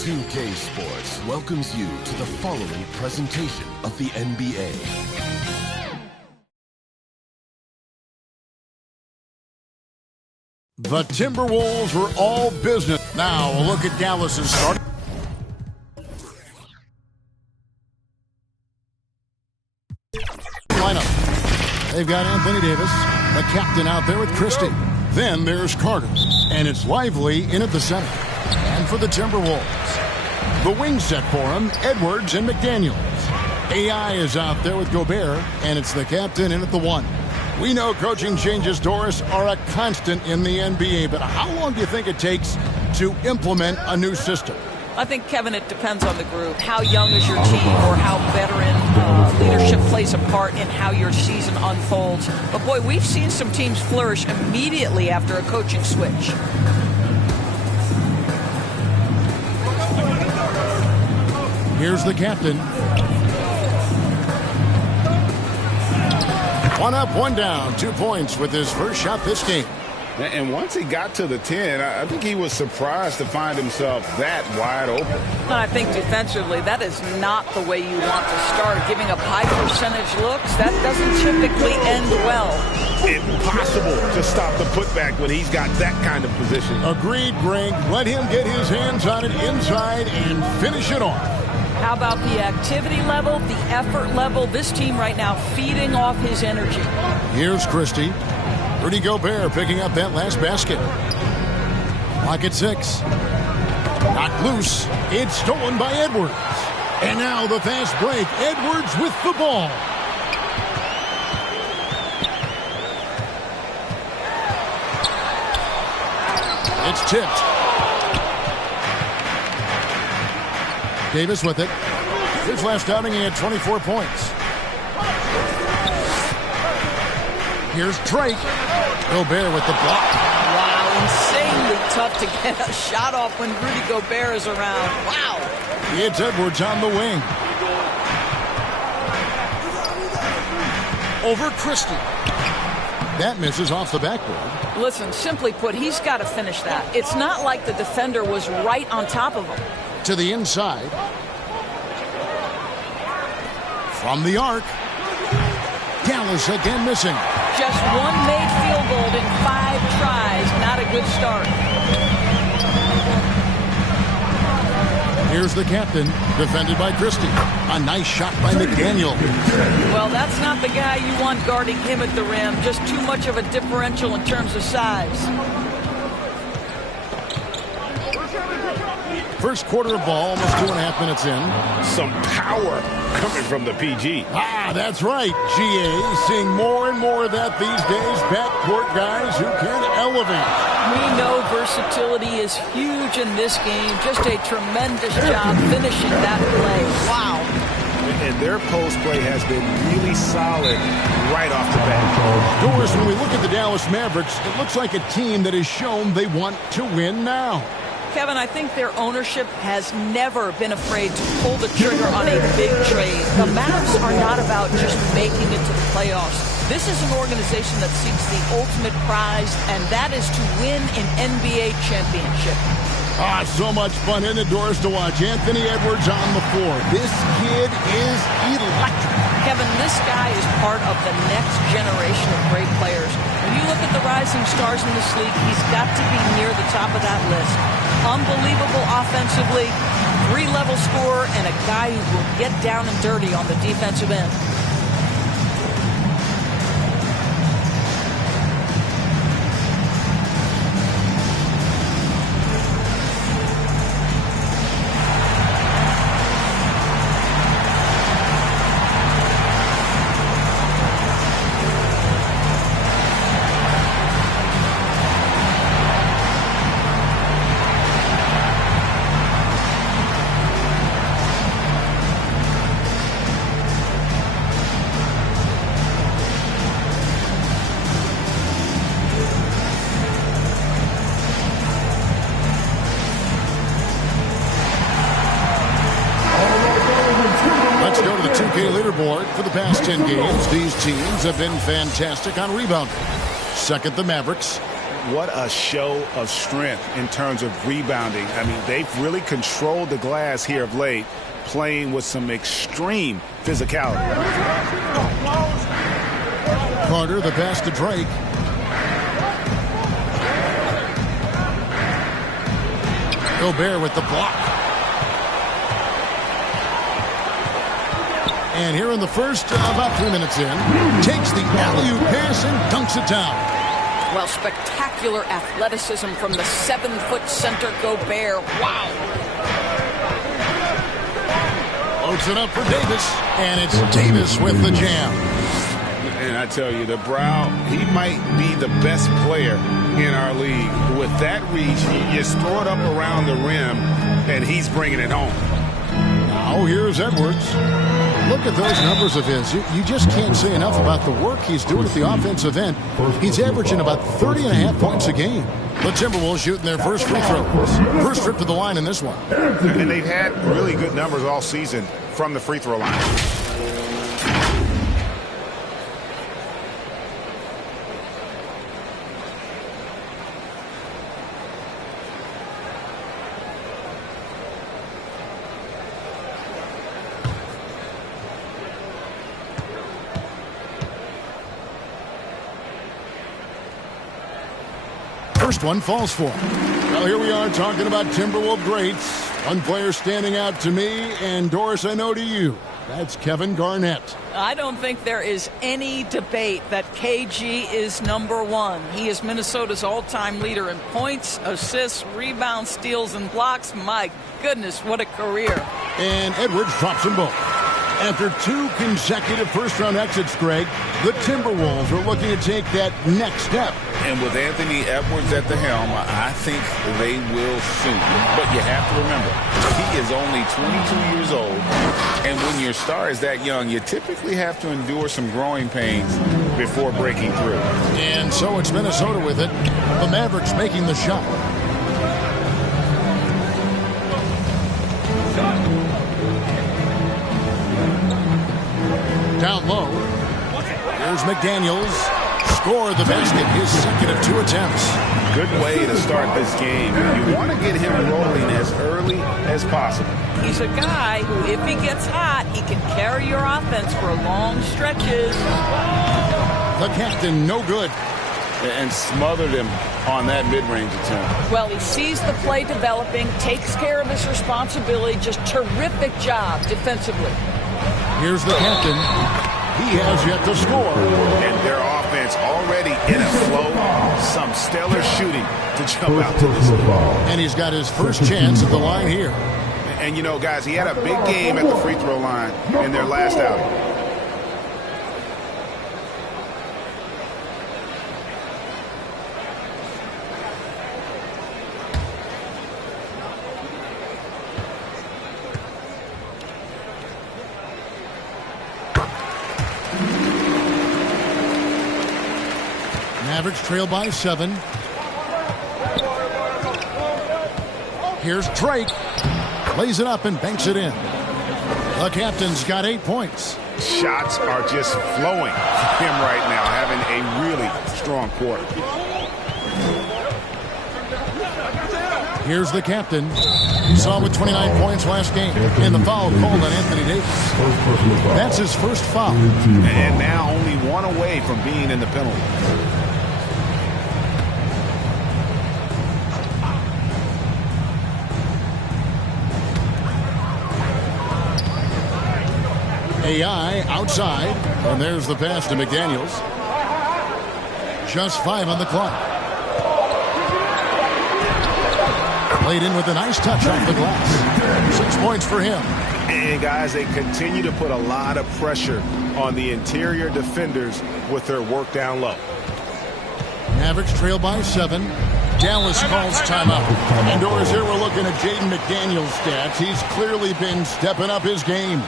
2K Sports welcomes you to the following presentation of the NBA. The Timberwolves were all business. Now a look at Dallas's start. Lineup. They've got Anthony Davis, the captain, out there with Christie. Then there's Carter, and it's Lively in at the center. And for the Timberwolves, the wing set for him, Edwards and McDaniels. AI is out there with Gobert, and it's the captain in at the 1. We know coaching changes, Doris, are a constant in the NBA, but how long do you think it takes to implement a new system? I think, Kevin, it depends on the group. How young is your team, or how veteran leadership plays a part in how your season unfolds. But, boy, we've seen some teams flourish immediately after a coaching switch. Here's the captain. One up, one down, 2 points with his first shot this game. And once he got to the 10, I think he was surprised to find himself that wide open. I think defensively, that is not the way you want to start. Giving up high percentage looks, that doesn't typically end well. Impossible to stop the putback when he's got that kind of position. Agreed, Greg. Let him get his hands on it inside and finish it off. How about the activity level, the effort level? This team right now feeding off his energy. Here's Christie. Rudy Gobert picking up that last basket. Clock at 6. Knocked loose. It's stolen by Edwards. And now the fast break. Edwards with the ball. It's tipped. Davis with it. His last outing, he had 24 points. Here's Drake. Gobert with the block. Wow, insanely tough to get a shot off when Rudy Gobert is around. Wow. It's Edwards on the wing. Over Christie. That misses off the backboard. Listen, simply put, he's got to finish that. It's not like the defender was right on top of him. To the inside. From the arc. Dallas again missing. Just one made field goal in 5 tries. Not a good start. Here's the captain, defended by Christie. A nice shot by McDaniel. Well, that's not the guy you want guarding him at the rim. Just too much of a differential in terms of size. First quarter of ball, almost 2.5 minutes in. Some power coming from the PG. That's right. GA seeing more and more of that these days. Backcourt guys who can elevate. We know versatility is huge in this game. Just a tremendous job finishing that play. Wow. And their post play has been really solid right off the bat. Doris, when we look at the Dallas Mavericks, it looks like a team that has shown they want to win now. Kevin, I think their ownership has never been afraid to pull the trigger on a big trade. The Mavs are not about just making it to the playoffs. This is an organization that seeks the ultimate prize, and that is to win an NBA championship. So much fun in the Doors to watch. Anthony Edwards on the floor. This kid is electric. Kevin, this guy is part of the next generation of great players. When you look at the rising stars in this league, he's got to be near the top of that list. Unbelievable offensively, 3-level scorer, and a guy who will get down and dirty on the defensive end. Leaderboard for the past 10 games. These teams have been fantastic on rebounding. Second, the Mavericks. what a show of strength in terms of rebounding. I mean, they've really controlled the glass here of late, playing with some extreme physicality. Carter, the pass to Drake. Gobert with the block. And here in the first, about 3 minutes in, takes the alley-oop pass and dunks it down. Well, spectacular athleticism from the 7-foot center Gobert. Wow. Loads it up for Davis, and it's Davis with the jam. And I tell you, the Brow, he might be the best player in our league. With that reach, you just throw it up around the rim, and he's bringing it home. Now here's Edwards. Look at those numbers of his. You just can't say enough about the work he's doing at the offensive end. He's averaging about 30.5 points a game. The Timberwolves shooting their first free throws. First trip to the line in this one. And they've had really good numbers all season from the free throw line. First one falls for him. Well, here we are talking about Timberwolves greats. One player standing out to me, and Doris, I know to you. That's Kevin Garnett. I don't think there is any debate that KG is number one. He is Minnesota's all-time leader in points, assists, rebounds, steals, and blocks. My goodness, what a career. And Edwards drops them both. After 2 consecutive first-round exits, Greg, the Timberwolves are looking to take that next step. And with Anthony Edwards at the helm, I think they will soon. But you have to remember, he is only 22 years old. And when your star is that young, you typically have to endure some growing pains before breaking through. And so it's Minnesota with it. The Mavericks making the shot. Down low. Here's McDaniels. Score the basket. His second of 2 attempts. Good way to start this game. You want to get him rolling as early as possible. He's a guy who, if he gets hot, he can carry your offense for long stretches. The captain, no good. And smothered him on that mid-range attempt. Well, he sees the play developing, takes care of his responsibility. Just terrific job defensively. Here's the captain. He has yet to score. And their offense already in a flow. Some stellar shooting to jump out to this ball. And he's got his first chance at the line here. And, you know, guys, he had a big game at the free throw line in their last outing. Mavericks trail by 7. Here's Drake. Lays it up and banks it in. The captain's got 8 points. Shots are just flowing for him right now, having a really strong quarter. Here's the captain. He saw with 29 points last game. And the foul called on Anthony Davis. That's his first foul. And now only 1 away from being in the penalty. AI outside, and there's the pass to McDaniels. Just 5 on the clock. Played in with a nice touch off the glass. 6 points for him. And guys, they continue to put a lot of pressure on the interior defenders with their work down low. Mavericks trail by 7. Dallas calls timeout. Indoors here, we're looking at Jaden McDaniels' stats. He's clearly been stepping up his game.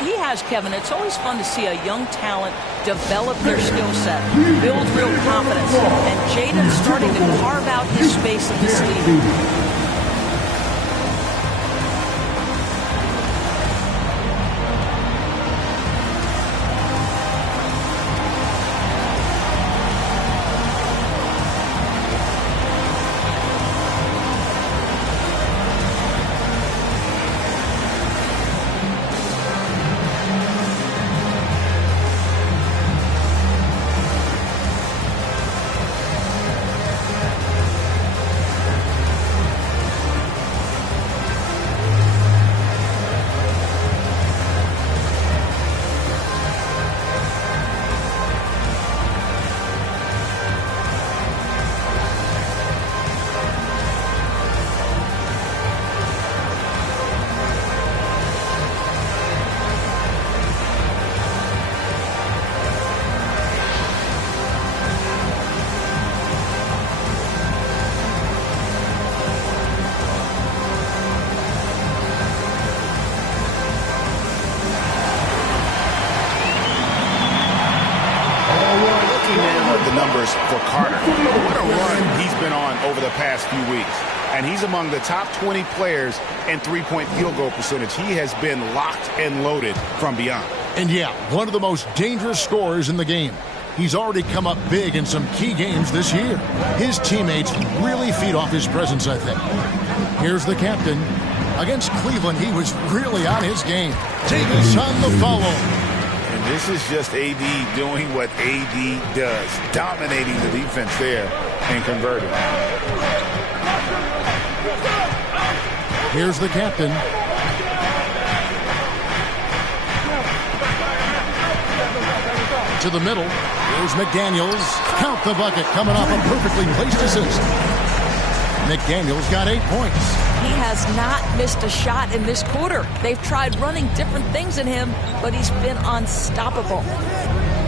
He has, Kevin. It's always fun to see a young talent develop their skill set, build real confidence, and Jaden's starting to carve out his space in this league. numbers for Carter. What a run he's been on over the past few weeks. And he's among the top 20 players in three-point field goal percentage. He has been locked and loaded from beyond. And yeah, one of the most dangerous scorers in the game. He's already come up big in some key games this year. His teammates really feed off his presence, I think. Here's the captain. Against Cleveland, he was really on his game. Davis on the follow. And this is just AD doing what AD does, dominating the defense there and converting. Here's the captain. To the middle. Here's McDaniels. Count the bucket, coming off a perfectly placed assist. McDaniels got 8 points. He has not missed a shot in this quarter. They've tried running different things in him, but he's been unstoppable.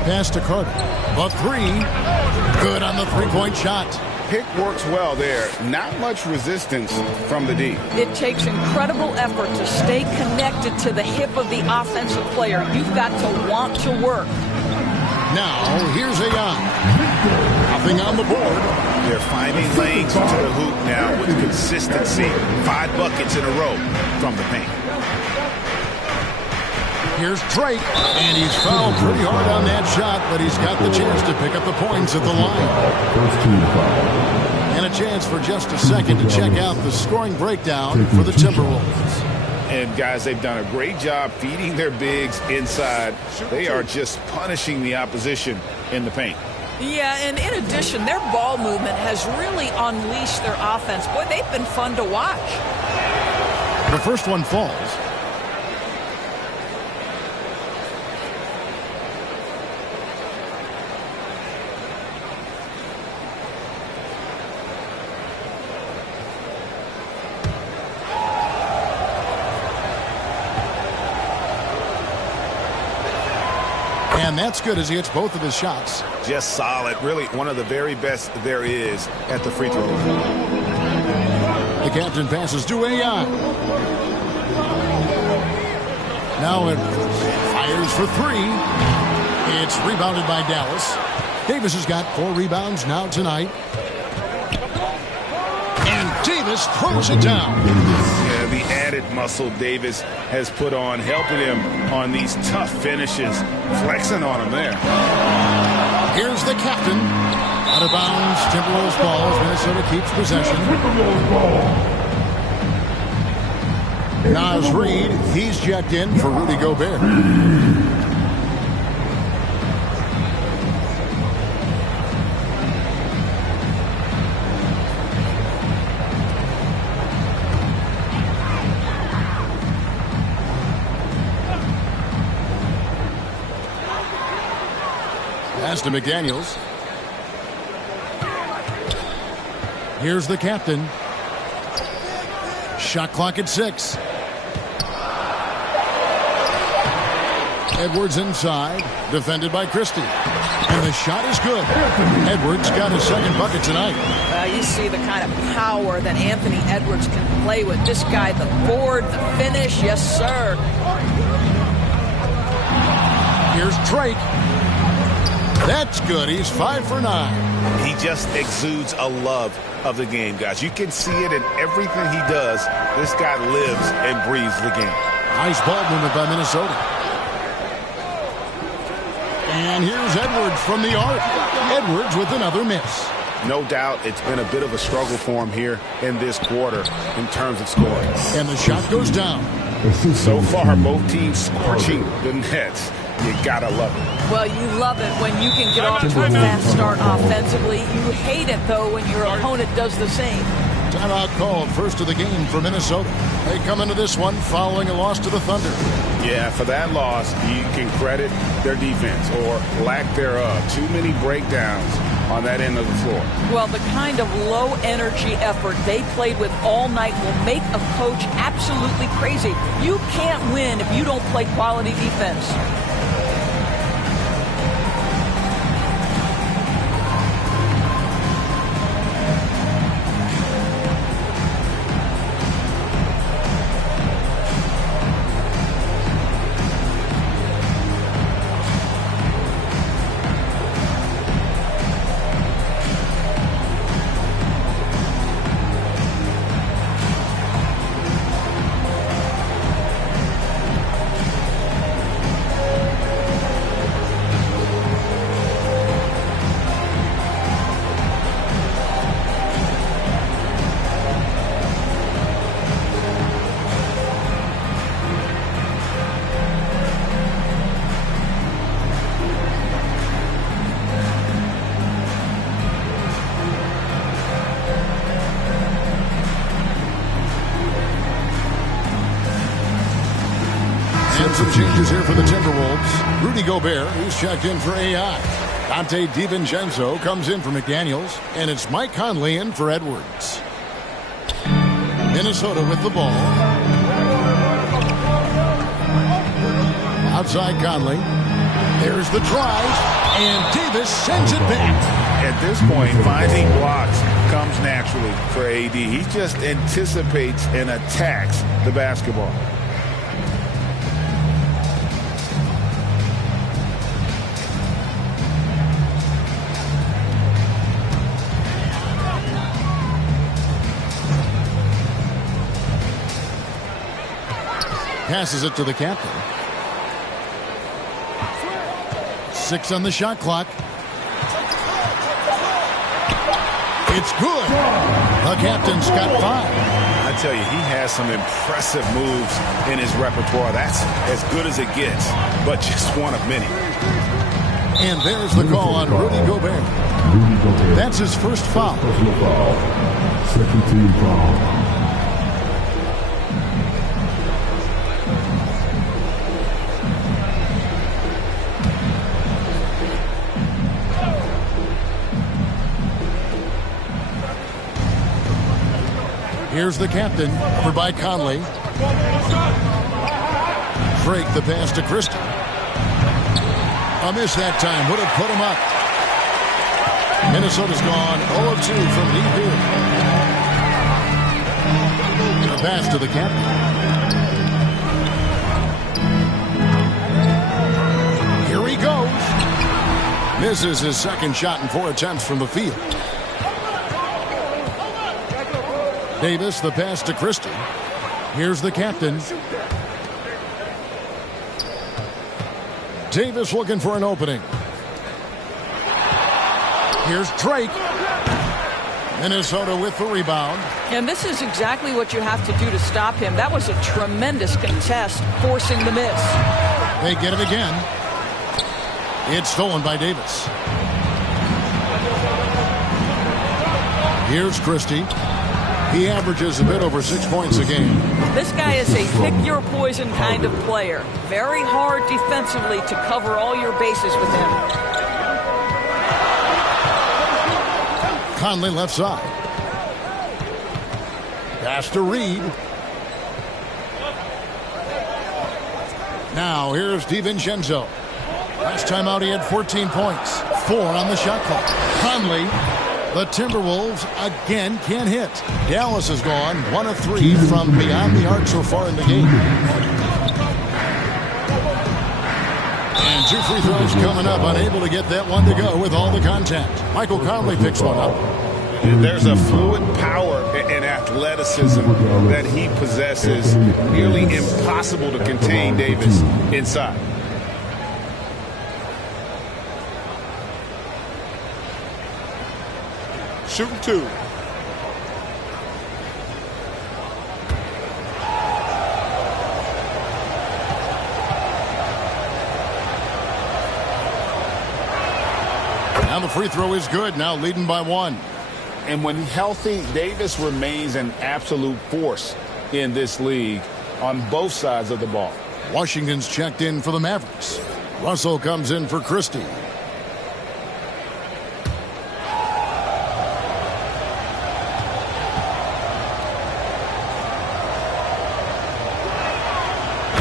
Pass to Carter. The three. Good on the three-point shot. Pick works well there. Not much resistance from the D. It takes incredible effort to stay connected to the hip of the offensive player. You've got to want to work. Now, here's Ayan. Nothing on the board. They're finding lanes to the hoop now with consistency. 5 buckets in a row from the paint. Here's Drake, and he's fouled pretty hard on that shot, but he's got the chance to pick up the points at the line. And a chance for just a second to check out the scoring breakdown for the Timberwolves. And, guys, they've done a great job feeding their bigs inside. They are just punishing the opposition in the paint. Yeah, and in addition, their ball movement has really unleashed their offense. Boy, they've been fun to watch. The first one falls. And that's good as he hits both of his shots. Just solid. Really one of the very best there is at the free throw line. The captain passes to Ayan. Now it fires for three. It's rebounded by Dallas. Davis has got 4 rebounds now tonight. And Davis throws it down. Yeah, the added muscle Davis has put on, helping him on these tough finishes, flexing on him there. Here's the captain. Out of bounds, Timberwolves ball as Minnesota keeps possession. Naz Reid, he's checked in for Rudy Gobert. Pass to McDaniels. Here's the captain. Shot clock at 6. Edwards inside, defended by Christie. And the shot is good. Edwards got his second bucket tonight. You see the kind of power that Anthony Edwards can play with. This guy, the board, the finish, yes, sir. Here's Drake. That's good. He's 5 for 9. He just exudes a love of the game, guys. You can see it in everything he does. This guy lives and breathes the game. Nice ball movement by Minnesota. And here's Edwards from the arc. Edwards with another miss. No doubt it's been a bit of a struggle for him here in this quarter in terms of scoring. And the shot goes down. So far, both teams scorching the nets. You gotta love it. Well, you love it when you can get off to a fast start offensively. You hate it, though, when your opponent does the same. Timeout called, first of the game for Minnesota. They come into this one following a loss to the Thunder. Yeah, for that loss, you can credit their defense or lack thereof. Too many breakdowns on that end of the floor. Well, the kind of low-energy effort they played with all night will make a coach absolutely crazy. You can't win if you don't play quality defense. And some changes here for the Timberwolves. Rudy Gobert, he's checked in for AI. Dante DiVincenzo comes in for McDaniels. And it's Mike Conley in for Edwards. Minnesota with the ball. Outside Conley. There's the drive. And Davis sends it back. At this point, finding blocks comes naturally for AD. He just anticipates and attacks the basketball. Passes it to the captain. 6 on the shot clock. It's good. The captain's got 5. I tell you, he has some impressive moves in his repertoire. That's as good as it gets, but just one of many. And there's the call on Rudy Gobert. That's his first foul. Second team foul. Here's the captain, over by Conley. Drake the pass to Christie. A miss that time, would have put him up. Minnesota's gone 0-2 from deep here. The pass to the captain. Here he goes. Misses his second shot in 4 attempts from the field. Davis, the pass to Christie. Here's the captain. Davis looking for an opening. Here's Drake. Minnesota with the rebound. And this is exactly what you have to do to stop him. That was a tremendous contest, forcing the miss. They get it again. It's stolen by Davis. Here's Christie. He averages a bit over 6 points a game. This guy is a pick-your-poison kind of player. Very hard defensively to cover all your bases with him. Conley left side. Pass to Reed. Now here's DiVincenzo. Last time out he had 14 points. 4 on the shot clock. Conley. The Timberwolves again can't hit. Dallas has gone 1 of 3 from beyond the arc so far in the game. And 2 free throws coming up. Unable to get that one to go with all the contact. Michael Conley picks one up. There's a fluid power and athleticism that he possesses. Nearly impossible to contain Davis inside. Shooting 2. Now the free throw is good. Now leading by 1. And when healthy, Davis remains an absolute force in this league on both sides of the ball. Washington's checked in for the Mavericks. Russell comes in for Christie.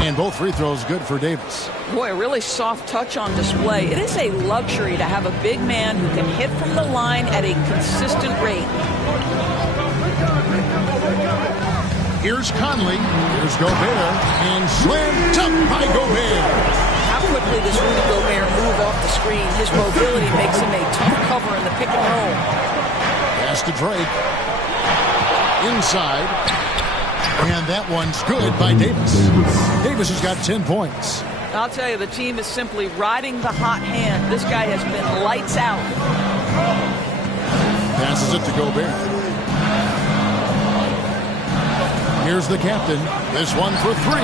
And both free throws good for Davis. Boy, a really soft touch on display. It is a luxury to have a big man who can hit from the line at a consistent rate. Here's Conley. Here's Gobert. And slammed up by Gobert. How quickly does Rudy Gobert move off the screen? His mobility makes him a tough cover in the pick and roll. Pass to Drake. Inside. And that one's good by Davis. Davis has got 10 points. I'll tell you, the team is simply riding the hot hand. This guy has been lights out. Passes it to Gobert. Here's the captain. This one for 3.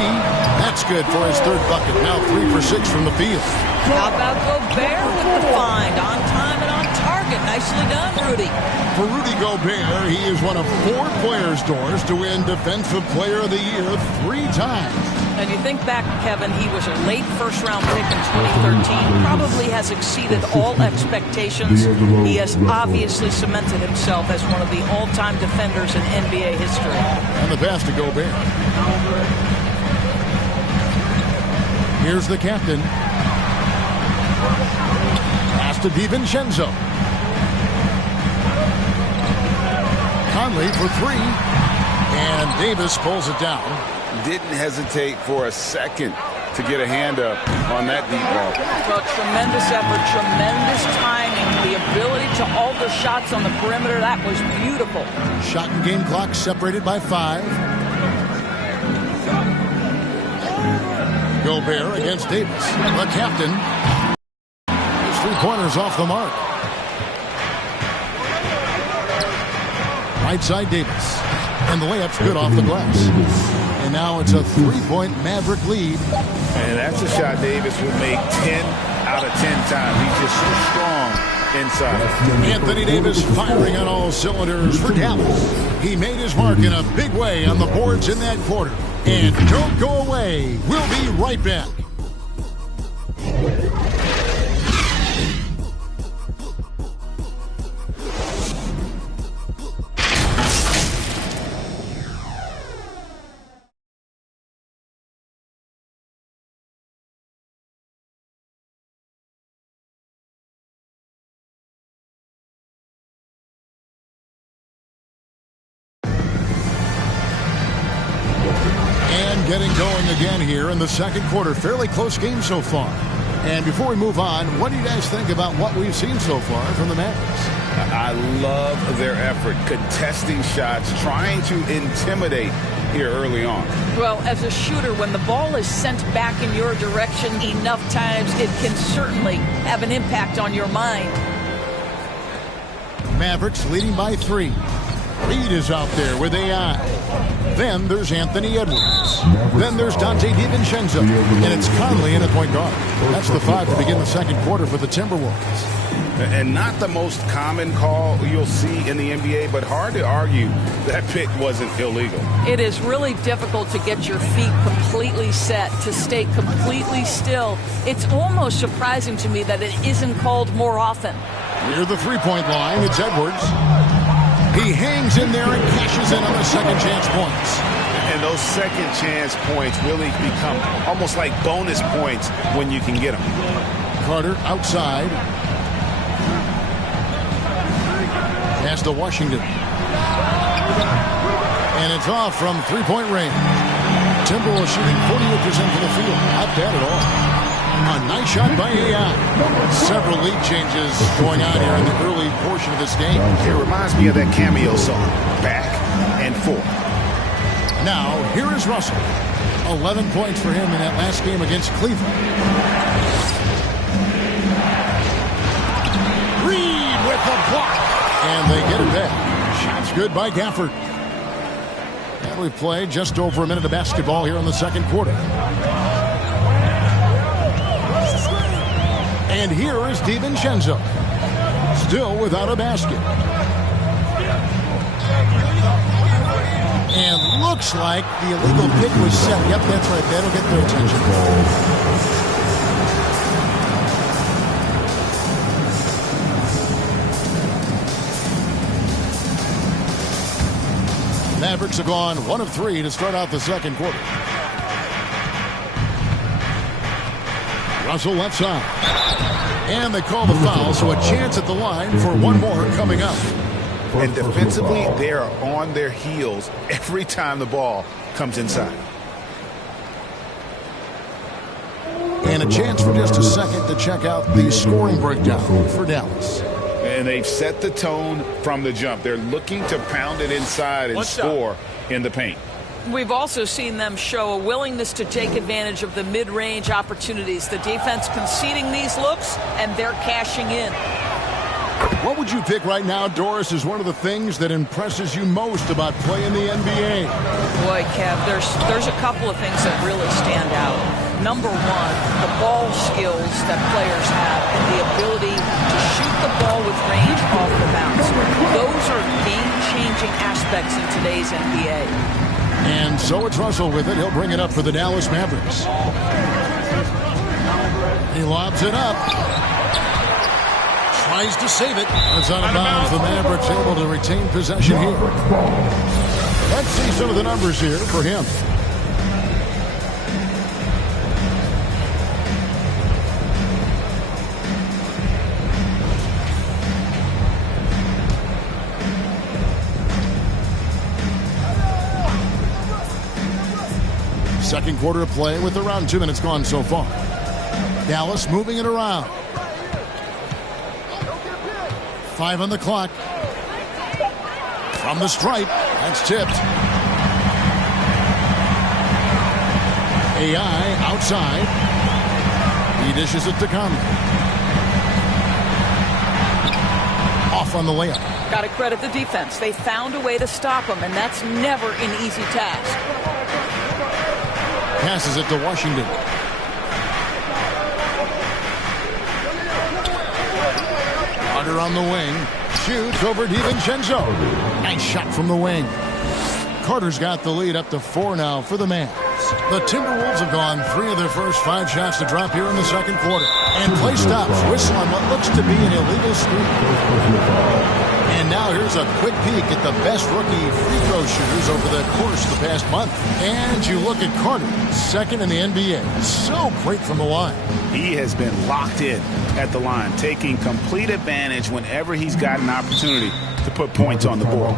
That's good for his 3rd bucket. Now 3 for 6 from the field. How about Gobert with the find? On time and on target. Nicely done, Rudy. For Rudy Gobert, he is one of 4 players, Doris, to win Defensive Player of the Year 3 times. And you think back, Kevin, he was a late first-round pick in 2013. Probably has exceeded all expectations. He has obviously cemented himself as one of the all-time defenders in NBA history. And the pass to Gobert. Here's the captain. Pass to DiVincenzo. Conley for three. And Davis pulls it down. Didn't hesitate for a second to get a hand up on that deep ball. Well, tremendous effort, tremendous timing, the ability to alter shots on the perimeter. That was beautiful. Shot and game clock separated by 5. Gobert against Davis. The captain. His 3-pointers off the mark. Right side Davis. And the layup's good off the glass. And now it's a 3-point Maverick lead. And that's a shot Davis would make 10 out of 10 times. He's just so strong inside. Anthony Davis firing on all cylinders for Dallas. He made his mark in a big way on the boards in that quarter. And don't go away. We'll be right back. Getting going again here in the second quarter. Fairly close game so far. And before we move on, what do you guys think about what we've seen so far from the Mavericks? I love their effort, contesting shots, trying to intimidate here early on. Well, as a shooter, when the ball is sent back in your direction enough times, it can certainly have an impact on your mind. Mavericks leading by 3. Reed is out there with AI. Then there's Anthony Edwards. Then there's Dante DiVincenzo. And it's Conley in at point guard. That's the 5 to begin the second quarter for the Timberwolves. And not the most common call you'll see in the NBA, but hard to argue that pick wasn't illegal. It is really difficult to get your feet completely set, to stay completely still. It's almost surprising to me that it isn't called more often. Near the 3-point line, it's Edwards. He hangs in there and cashes in on the second chance points. And those second chance points really become almost like bonus points when you can get them. Carter outside. Pass to Washington. And it's off from 3-point range. Timberwolves shooting 48% from the field. Not bad at all. A nice shot by AI. Several lead changes going on here in the early portion of this game. It reminds me of that cameo song, Back and Forth. Now, here is Russell. 11 points for him in that last game against Cleveland. Reed with the block. And they get it back. Shots good by Gafford. And we played just over a minute of basketball here in the second quarter. And here is DiVincenzo. Still without a basket. And looks like the illegal pick was set. Yep, that's right. That'll get their attention. Mavericks have gone 1 of 3 to start out the second quarter. Russell left side. And they call the foul, so a chance at the line for one more coming up. And defensively, they are on their heels every time the ball comes inside. And a chance for just a second to check out the scoring breakdown for Dallas. And they've set the tone from the jump. They're looking to pound it inside and score in the paint. We've also seen them show a willingness to take advantage of the mid-range opportunities. The defense conceding these looks, and they're cashing in. What would you pick right now, Doris, is one of the things that impresses you most about playing the NBA? Boy, Kev, there's a couple of things that really stand out. Number one, the ball skills that players have and the ability to shoot the ball with range off the bounce. Those are game-changing aspects in today's NBA. And so it's Russell with it. He'll bring it up for the Dallas Mavericks. He lobs it up. Tries to save it. It's out of bounds. The Mavericks able to retain possession here. Let's see some of the numbers here for him. Second quarter of play with around 2 minutes gone so far. Dallas moving it around. 5 on the clock. From the stripe. That's tipped. AI outside. He dishes it to Conley. Off on the layup. Got to credit the defense. They found a way to stop him, and that's never an easy task. Passes it to Washington. Carter on the wing. Shoots over DiVincenzo. Nice shot from the wing. Carter's got the lead up to 4 now for the Mavs. The Timberwolves have gone 3 of their first 5 shots to drop here in the second quarter. And play stops. Whistle on what looks to be an illegal streak. And now here's a quick peek at the best rookie free throw shooters over the course of the past month. And you look at Carter, second in the NBA. So great from the line. He has been locked in at the line, taking complete advantage whenever he's got an opportunity to put points on the board.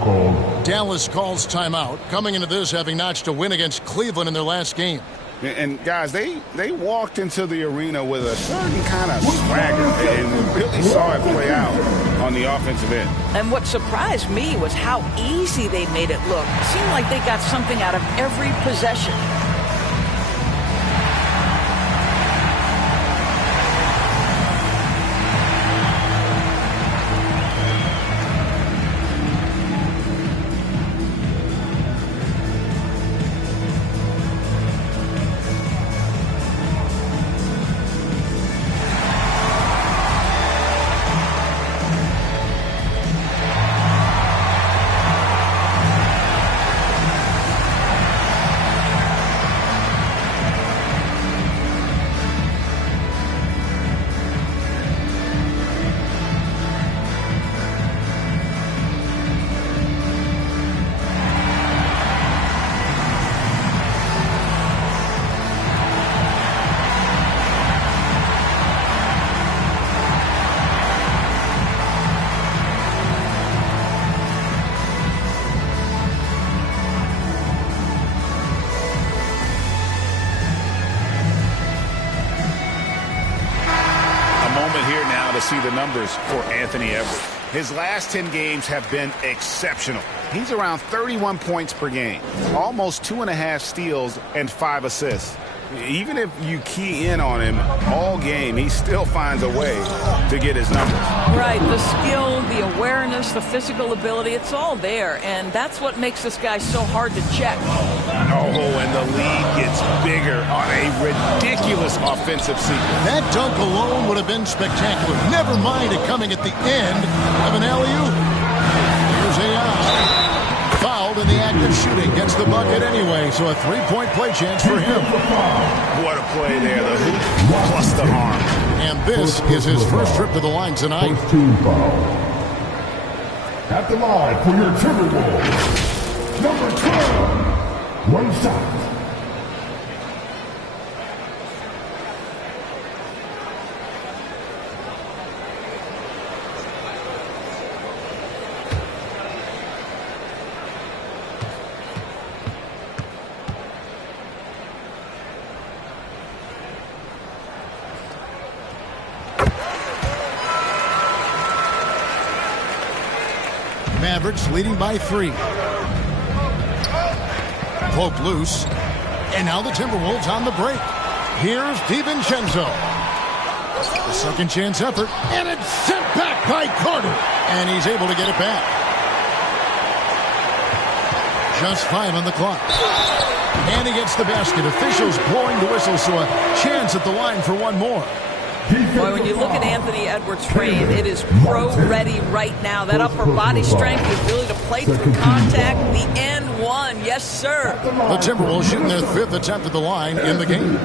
Dallas calls timeout, coming into this having notched a win against Cleveland in their last game. And guys, they walked into the arena with a certain kind of swagger, and we really saw it play out on the offensive end. And what surprised me was how easy they made it look. It seemed like they got something out of every possession. See the numbers for Anthony Edwards. His last 10 games have been exceptional. He's around 31 points per game, almost 2.5 steals and 5 assists. Even if you key in on him all game, he still finds a way to get his numbers. Right, the skill, the awareness, the physical ability, it's all there, and that's what makes this guy so hard to check. Oh, and the lead gets bigger on a ridiculous offensive sequence. That dunk alone would have been spectacular. Never mind it coming at the end of an alley-oop. Here's AI. Fouled in the act of shooting. Gets the bucket anyway, so a 3-point play chance for him. What a play there. The hoop plus the arm. And this is his first trip to the line tonight. First team foul. At the line for your Timberwolves, number 12. One shot. Mavericks leading by 3. Poke loose. And now the Timberwolves on the break. Here's DiVincenzo. The second chance effort. And it's sent back by Carter. And he's able to get it back. Just 5 on the clock. And he gets the basket. Officials blowing the whistle, so a chance at the line for one more. Boy, when you look at Anthony Edwards' frame, it is pro-ready right now. That upper body strength, the ability to play through contact, the and one. Yes, sir. The Timberwolves shooting their 5th attempt at the line in the game.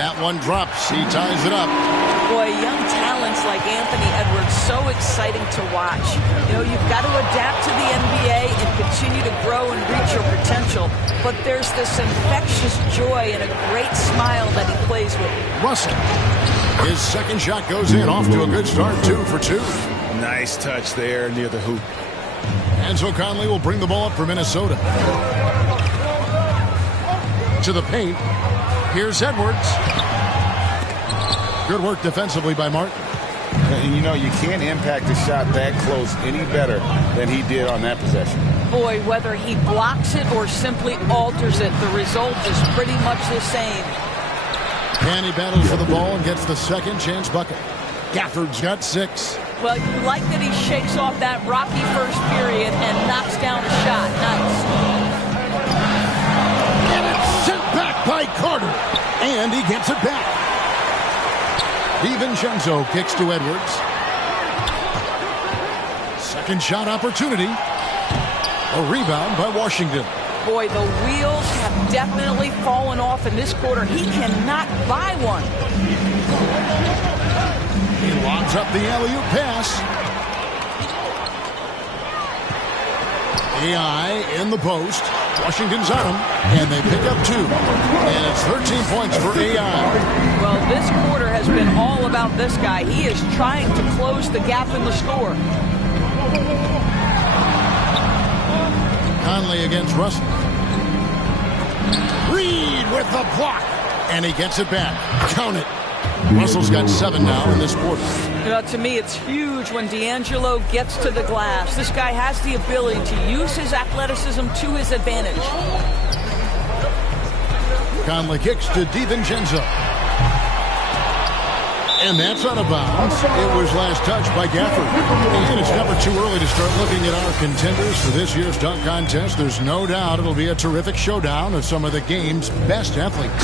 That one drops. He ties it up. Boy, young talents like Anthony Edwards, so exciting to watch. You know, you've got to adapt to the NBA and continue to grow and reach your potential. But there's this infectious joy and a great smile that he plays with. Russell. His second shot goes in. Off to a good start. 2 for 2. Nice touch there near the hoop. And so Conley will bring the ball up for Minnesota. To the paint. Here's Edwards. Good work defensively by Martin. And you know, you can't impact a shot that close any better than he did on that possession. Boy, whether he blocks it or simply alters it, the result is pretty much the same. And he battles for the ball and gets the second chance bucket. Gafford's got 6. Well, you like that he shakes off that rocky first period and knocks down a shot. Nice. And it's sent back by Carter. And he gets it back. DiVincenzo kicks to Edwards. Second shot opportunity. A rebound by Washington. Boy, the wheels have definitely fallen off in this quarter. He cannot buy one. He lobs up the alley-oop pass. AI in the post. Washington's on him, and they pick up 2. And it's 13 points for AI. Well, this quarter has been all about this guy. He is trying to close the gap in the score. Conley against Russell. Reed with the block, and he gets it back. Count it. Russell's got 7 now in this quarter. You know, to me, it's huge when D'Angelo gets to the glass. This guy has the ability to use his athleticism to his advantage. Conley kicks to DiVincenzo. And that's out of bounds. It was last touched by Gafford. And it's never too early to start looking at our contenders for this year's dunk contest. There's no doubt it'll be a terrific showdown of some of the game's best athletes.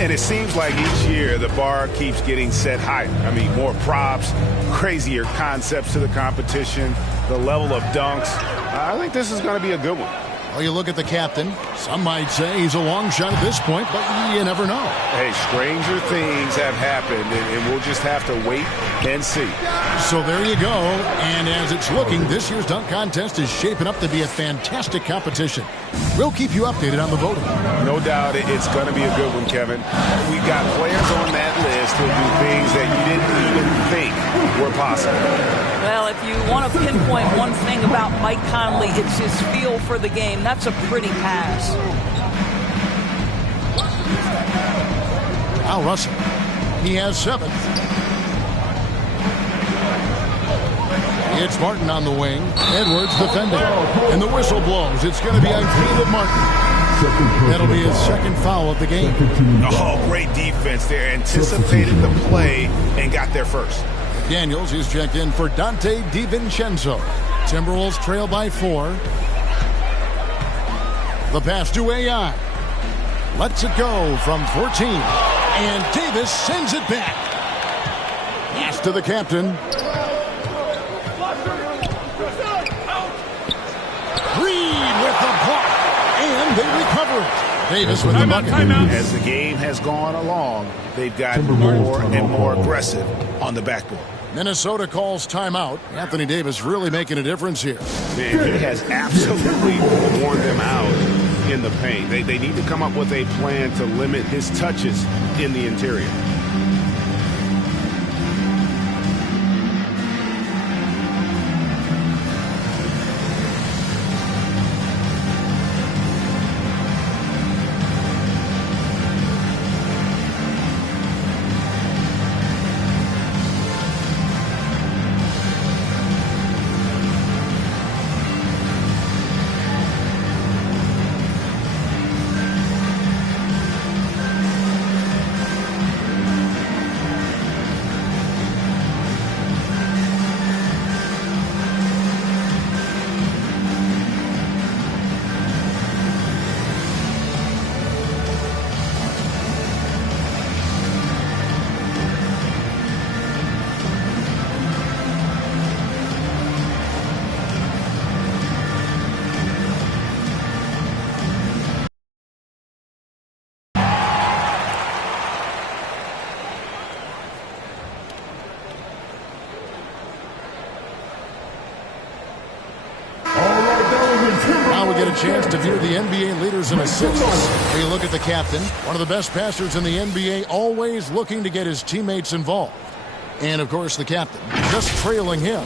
And it seems like each year the bar keeps getting set higher. I mean, more props, crazier concepts to the competition, the level of dunks. I think this is going to be a good one. Well, you look at the captain. Some might say he's a long shot at this point, but you never know. Hey, stranger things have happened, and we'll just have to wait and see. So there you go. And as it's looking, this year's dunk contest is shaping up to be a fantastic competition. We'll keep you updated on the voting. No doubt it's going to be a good one, Kevin. We've got players on that list who do things that you didn't even think were possible. Well, if you want to pinpoint one thing about Mike Conley, it's his feel for the game. That's a pretty pass. Al Russell. He has 7. It's Martin on the wing. Edwards defending. And the whistle blows. It's going to be on Caleb Martin. That'll be his second foul of the game. Oh, great defense there. Anticipated the play and got there first. Daniels is checked in for Dante DiVincenzo. Timberwolves trail by 4. The pass to AI. Lets it go from 14. And Davis sends it back. Pass to the captain. Reed with the block. And they recover it. Davis with the bucket. As the game has gone along, they've gotten more and more aggressive on the backboard. Minnesota calls timeout. Anthony Davis really making a difference here. Man, he has absolutely worn them out in the paint. They need to come up with a plan to limit his touches in the interior. Now we get a chance to view the NBA leaders in assists. We look at the captain, one of the best passers in the NBA, always looking to get his teammates involved. And, of course, the captain, just trailing him.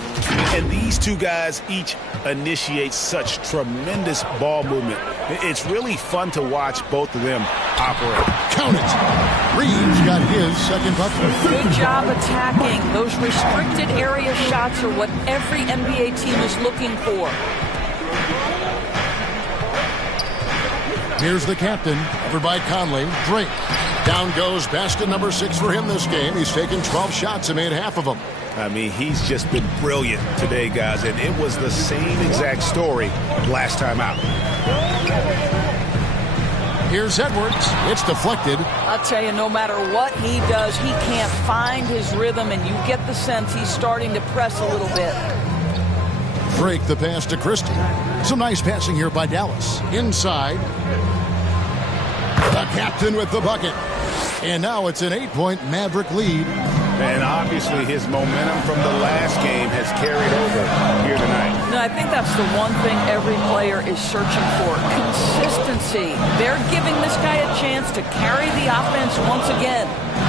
And these two guys each initiate such tremendous ball movement. It's really fun to watch both of them operate. Count it. Reeves got his second bucket. Good job attacking. Those restricted area shots are what every NBA team is looking for. Here's the captain, covered by Conley. Drake. Down goes basket number 6 for him this game. He's taken 12 shots and made half of them. I mean, he's just been brilliant today, guys, and it was the same exact story last time out. Here's Edwards. It's deflected. I'll tell you, no matter what he does, he can't find his rhythm, and you get the sense he's starting to press a little bit. Drake the pass to Christie. Some nice passing here by Dallas. Inside. The captain with the bucket. And now it's an 8-point Maverick lead. And obviously his momentum from the last game has carried over here tonight. No, I think that's the one thing every player is searching for. Consistency. They're giving this guy a chance to carry the offense once again.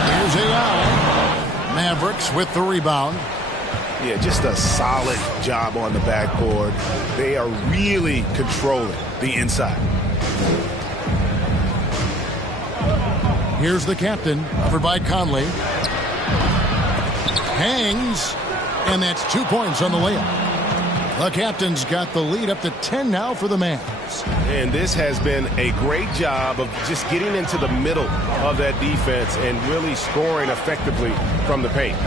Here's AI. Mavericks with the rebound. Yeah, just a solid job on the backboard. They are really controlling the inside. Here's the captain, covered by Conley. Hangs, and that's 2 points on the layup. The captain's got the lead up to 10 now for the Mavs. And this has been a great job of just getting into the middle of that defense and really scoring effectively from the paint.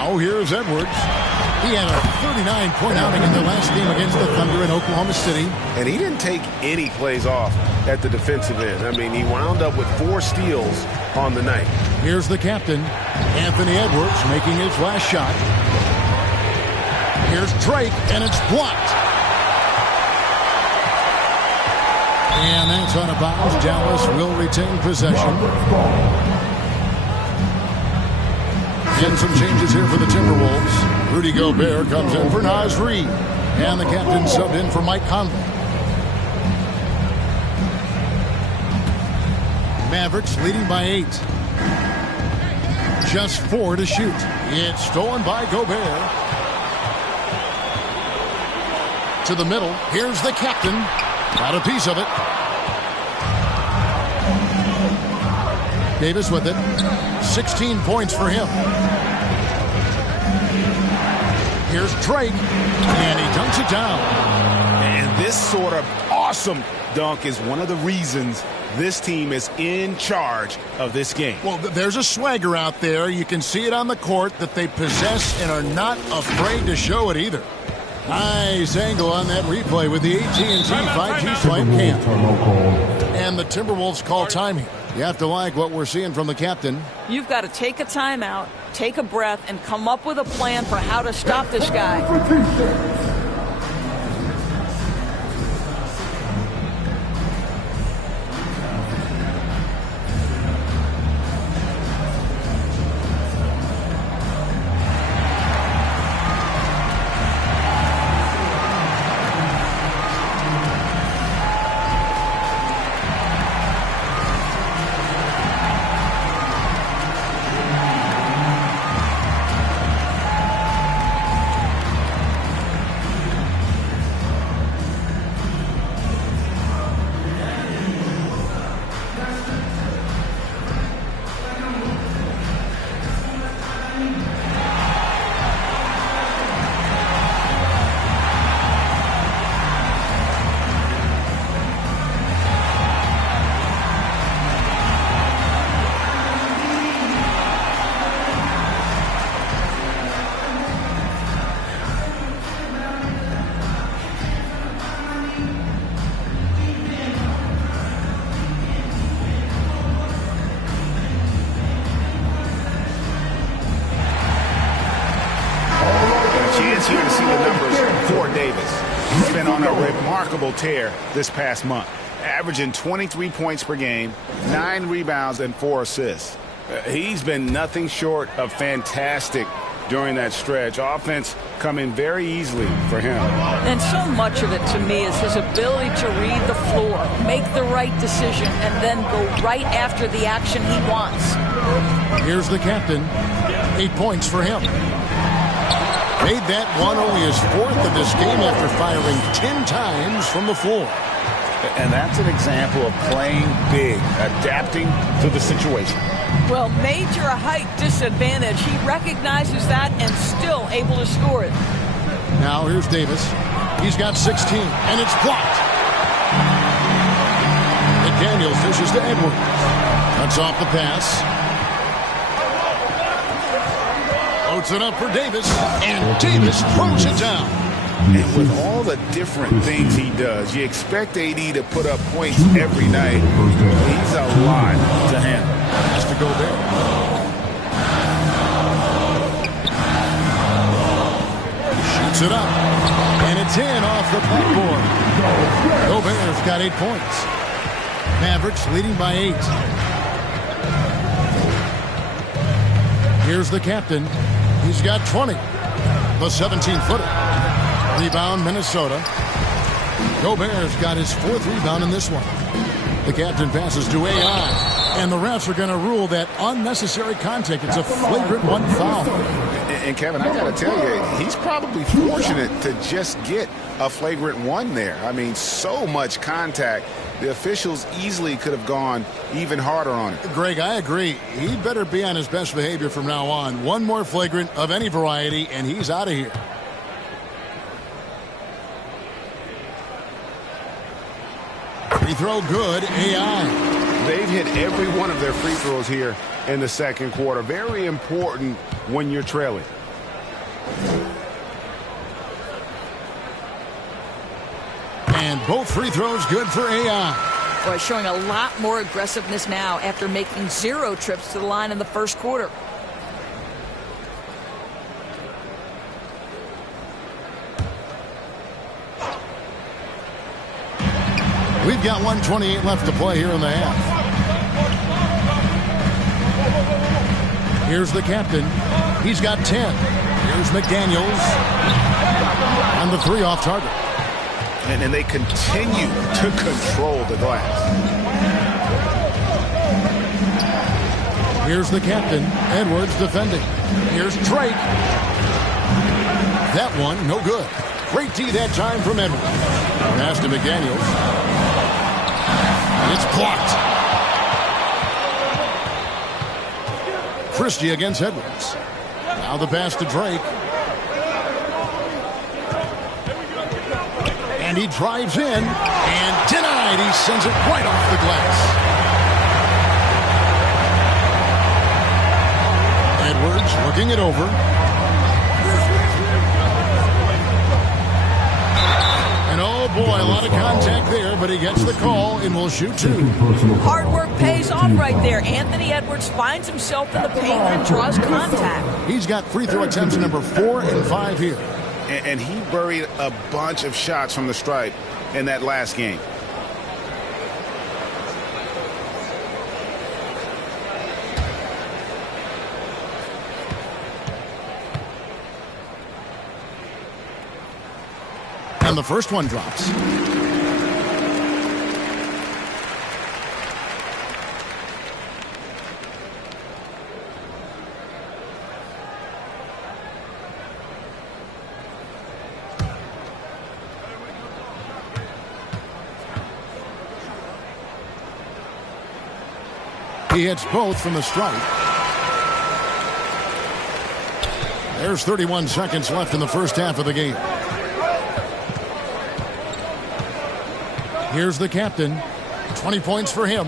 Oh, here's Edwards. He had a 39-point outing in the last game against the Thunder in Oklahoma City. And he didn't take any plays off at the defensive end. I mean, he wound up with 4 steals on the night. Here's the captain, Anthony Edwards, making his last shot. Here's Drake, and it's blocked. And that's out of bounds. Dallas will retain possession. And some changes here for the Timberwolves. Rudy Gobert comes in for Naz Reid. And the captain subbed in for Mike Conley. Mavericks leading by 8. Just 4 to shoot. It's stolen by Gobert. To the middle. Here's the captain. Got a piece of it. Davis with it. 16 points for him. Here's Drake, and he dunks it down. And this sort of awesome dunk is one of the reasons this team is in charge of this game. Well, there's a swagger out there. You can see it on the court that they possess and are not afraid to show it either. Nice angle on that replay with the AT&T 5G swipe cam. And the Timberwolves call time here. You have to like what we're seeing from the captain. You've got to take a timeout, take a breath, and come up with a plan for how to stop this guy. Here to see the numbers for Davis. He's been on a remarkable tear this past month, averaging 23 points per game, 9 rebounds, and 4 assists. He's been nothing short of fantastic during that stretch. Offense coming very easily for him. And so much of it to me is his ability to read the floor, make the right decision, and then go right after the action he wants. Here's the captain. 8 points for him. Made that one only his 4th of this game after firing 10 times from the floor. And that's an example of playing big, adapting to the situation. Well, major height disadvantage. He recognizes that and still able to score it. Now here's Davis. He's got 16, and it's blocked. McDaniels dishes to Edwards. Cuts off the pass. Loads it up for Davis, and Davis throws it down. And with all the different things he does, you expect AD to put up points every night. He's a lot to handle. Has to go there. Shoots it up. And it's in off the backboard. Gobert's got 8 points. Mavericks leading by 8. Here's the captain. He's got 20. The 17-footer. Rebound, Minnesota. Gobert's got his 4th rebound in this one. The captain passes to AI. And the refs are going to rule that unnecessary contact. It's a flagrant 1 foul. And Kevin, I got to tell you, he's probably fortunate to just get a flagrant 1 there. I mean, so much contact. The officials easily could have gone even harder on it. Greg, I agree. He better be on his best behavior from now on. One more flagrant of any variety, and he's out of here. Free throw good, AI. They've hit every one of their free throws here in the second quarter. Very important when you're trailing. And both free throws good for AI. Boy, showing a lot more aggressiveness now after making 0 trips to the line in the first quarter. We've got 1:28 left to play here in the half. Here's the captain. He's got 10. Here's McDaniels. And the 3 off target. And they continue to control the glass. Here's the captain. Edwards defending. Here's Drake. That one, no good. Great D that time from Edwards. Pass to McDaniels. It's blocked. Christie against Edwards. Now the pass to Drake. And he drives in and denied. He sends it right off the glass. Edwards looking it over. And oh boy, a lot of contact there, but he gets the call and will shoot 2. Hard work pays off right there. Anthony Edwards finds himself in the paint and draws contact. He's got free throw attempts number 4 and 5 here. And he buried a bunch of shots from the stripe in that last game. And the first one drops. He hits both from the stripe. There's 31 seconds left in the first half of the game. Here's the captain. 20 points for him.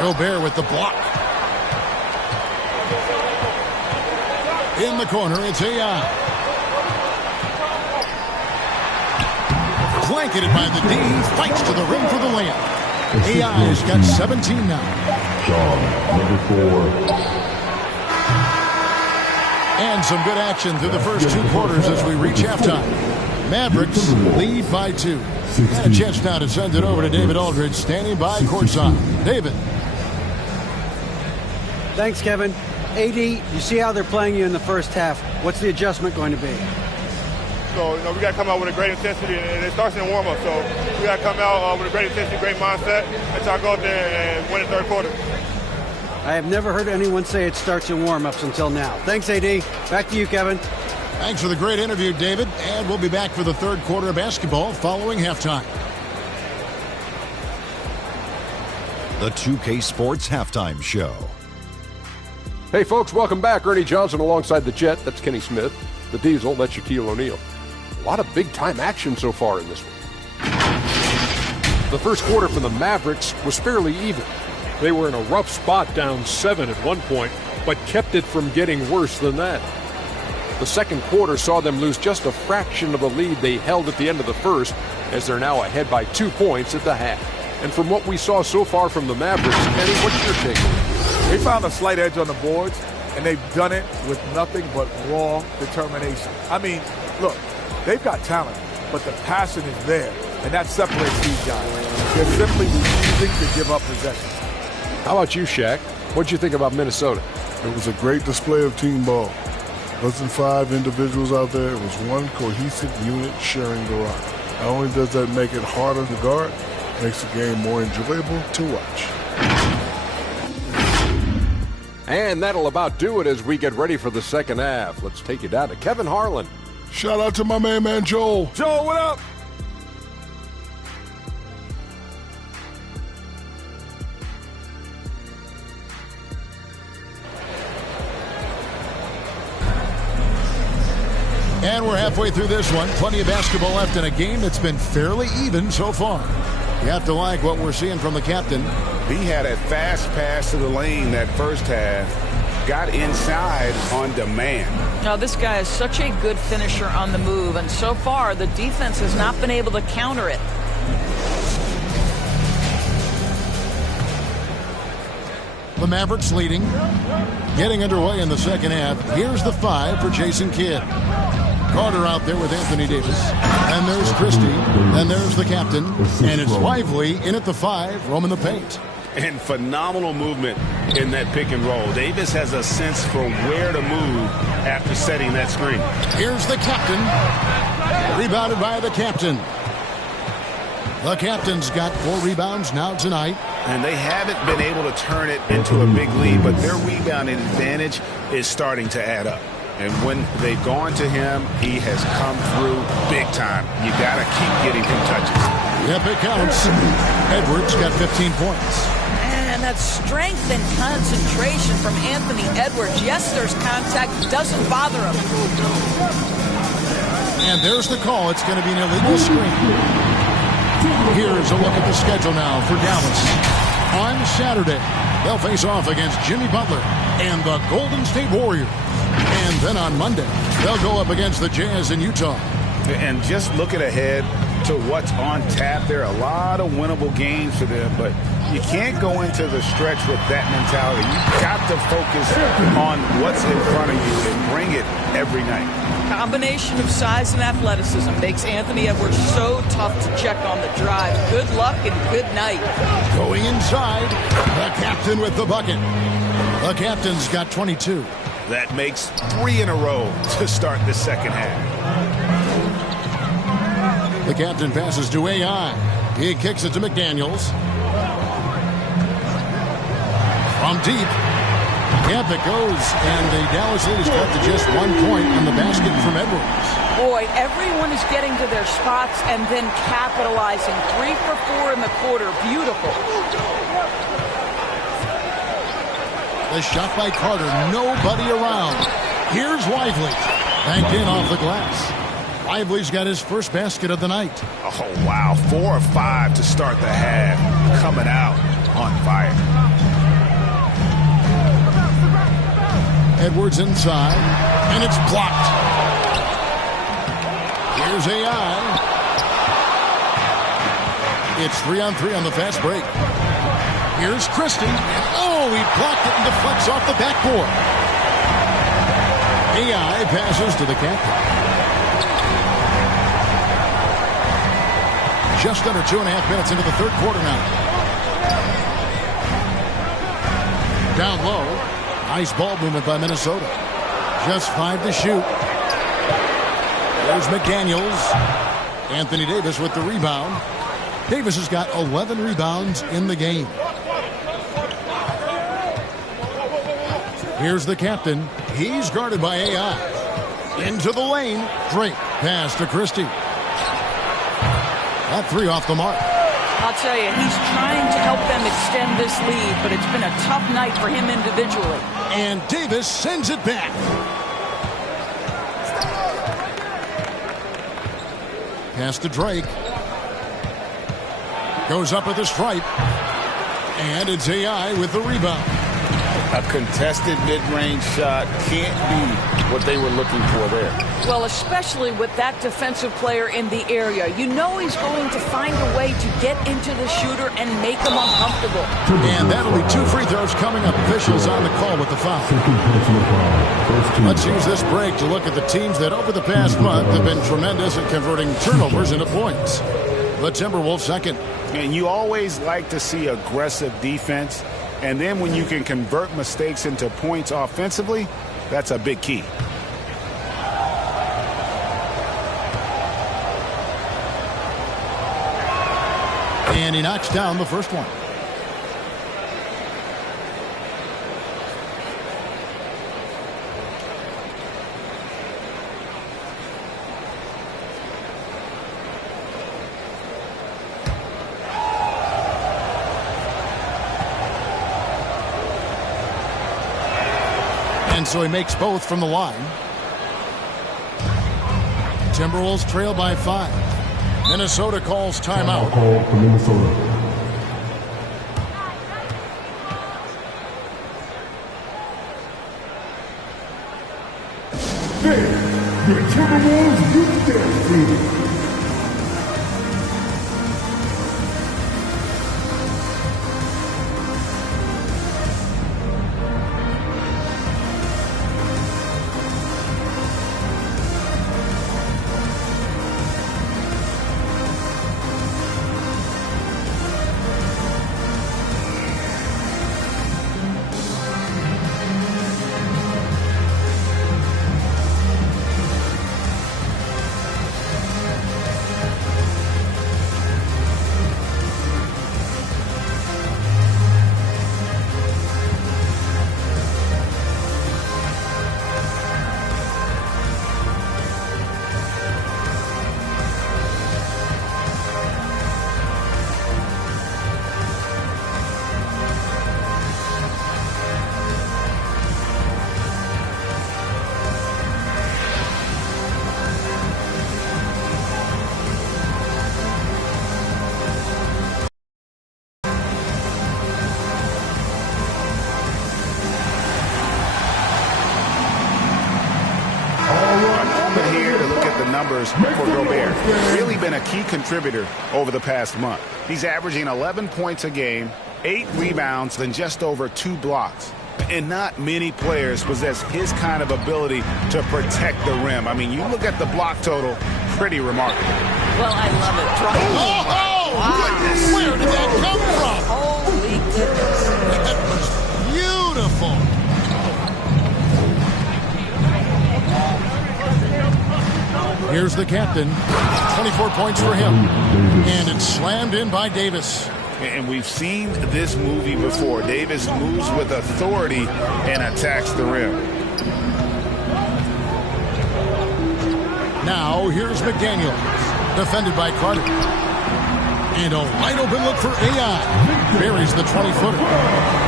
Gobert with the block. In the corner, it's AI. Blanketed by the D, fights to the rim for the layup. AI's got 17 now. Sean, number 4. And some good action through the first 2 quarters as we reach halftime. Mavericks lead by 2. And a chance now to send it over to David Aldridge, standing by courtside. David. Thanks, Kevin. AD, you see how they're playing you in the first half. What's the adjustment going to be? So, we got to come out with a great intensity, and it starts in the warm-up. So we got to come out with a great intensity, great mindset, and try to go out there and win the third quarter. I have never heard anyone say it starts in warm-ups until now. Thanks, AD. Back to you, Kevin. Thanks for the great interview, David. And we'll be back for the third quarter of basketball following halftime. The 2K Sports Halftime Show. Hey, folks, welcome back. Ernie Johnson alongside the Jet. That's Kenny Smith. The Diesel, that's Shaquille O'Neal. A lot of big-time action so far in this one. The first quarter for the Mavericks was fairly even. They were in a rough spot, down 7 at one point, but kept it from getting worse than that. The second quarter saw them lose just a fraction of the lead they held at the end of the first, as they're now ahead by 2 points at the half. And from what we saw so far from the Mavericks, Kenny, what's your take? They found a slight edge on the boards, and they've done it with nothing but raw determination. I mean, look, they've got talent, but the passion is there, and that separates these guys. They're simply refusing to give up possession. How about you, Shaq? What'd you think about Minnesota? It was a great display of team ball. It wasn't 5 individuals out there. It was one cohesive unit sharing the rock. Not only does that make it harder to guard, it makes the game more enjoyable to watch. And that'll about do it as we get ready for the second half. Let's take you down to Kevin Harlan. Shout out to my man Joel. Joel, what up? And we're halfway through this one. Plenty of basketball left in a game that's been fairly even so far. You have to like what we're seeing from the captain. He had a fast pass to the lane that first half. Got inside on demand. Now, this guy is such a good finisher on the move, and so far the defense has not been able to counter it. The Mavericks leading. Getting underway in the second half. Here's the 5 for Jason Kidd. Carter out there with Anthony Davis. And there's Christie. And there's the captain. And it's Lively in at the 5, roaming the paint. And phenomenal movement in that pick and roll. Davis has a sense for where to move after setting that screen. Here's the captain. Rebounded by the captain. The captain's got 4 rebounds now tonight. And they haven't been able to turn it into a big lead, but their rebounding advantage is starting to add up. And when they've gone to him, he has come through big time. You got to keep getting him touches. Yep, it counts. Edwards got 15 points. And that strength and concentration from Anthony Edwards. Yes, there's contact. Doesn't bother him. And there's the call. It's going to be an illegal screen. Here's a look at the schedule now for Dallas. On Saturday, they'll face off against Jimmy Butler and the Golden State Warriors. And then on Monday, they'll go up against the Jazz in Utah. And just looking ahead to what's on tap, there are a lot of winnable games for them, but you can't go into the stretch with that mentality. You've got to focus on what's in front of you and bring it every night. Combination of size and athleticism makes Anthony Edwards so tough to check on the drive. Good luck and good night. Going inside, the captain with the bucket. The captain's got 22. That makes 3 in a row to start the second half. The captain passes to AI. He kicks it to McDaniels. From deep. Yep, it goes. And the Dallas lead is cut to just 1 point on the basket from Edwards. Boy, everyone is getting to their spots and then capitalizing. 3 for 4 in the quarter. Beautiful. The shot by Carter. Nobody around. Here's Lively. Banked in off the glass. Lively's got his first basket of the night. Oh, wow. 4 of 5 to start the half. Coming out on fire. Edwards inside, and it's blocked. Here's AI. It's 3-on-3 on the fast break. Here's Christie. Oh, he blocked it and deflects off the backboard. AI passes to the captain. just under 2.5 minutes into the third quarter now. Down low. Nice ball movement by Minnesota. Just 5 to shoot. There's McDaniels. Anthony Davis with the rebound. Davis has got 11 rebounds in the game. Here's the captain. He's guarded by AI. Into the lane. Drake. Pass to Christie. That three off the mark. I'll tell you, he's trying to help them extend this lead, but it's been a tough night for him individually. And Davis sends it back. Pass to Drake. Goes up at the stripe. And it's AI with the rebound. A contested mid-range shot can't be what they were looking for there. Well, especially with that defensive player in the area. You know he's going to find a way to get into the shooter and make him uncomfortable. And that'll be 2 free throws coming up. Officials on the call with the foul. Let's use this break to look at the teams that over the past month have been tremendous at converting turnovers into points. The Timberwolves second. And you always like to see aggressive defense. And then when you can convert mistakes into points offensively, that's a big key. And he knocks down the first one. And so he makes both from the line. Timberwolves trail by 5. Minnesota calls timeout. Call for Minnesota. The Timberwolves use their lead. Numbers for Gobert. Really been a key contributor over the past month. He's averaging 11 points a game, 8 rebounds, and just over 2 blocks. And not many players possess his kind of ability to protect the rim. I mean, you look at the block total, pretty remarkable. Well, I love it. Goodness. Where did that come from? Holy goodness. That was beautiful. Here's the captain. 24 points for him. And it's slammed in by Davis. And we've seen this movie before. Davis moves with authority and attacks the rim. Now here's McDaniels. Defended by Carter. And a wide open look for AI. Buries the 20-footer.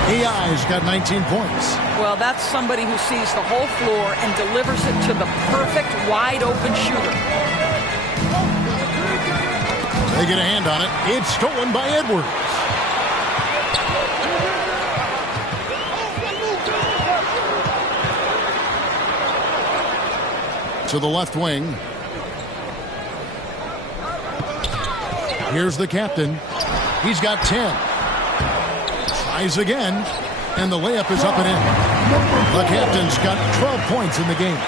AI's got 19 points. Well, that's somebody who sees the whole floor and delivers it to the perfect wide open shooter. They get a hand on it. It's stolen by Edwards. To the left wing. Here's the captain. He's got 10. Tries again. And the layup is up and in. The captain's got 12 points in the game.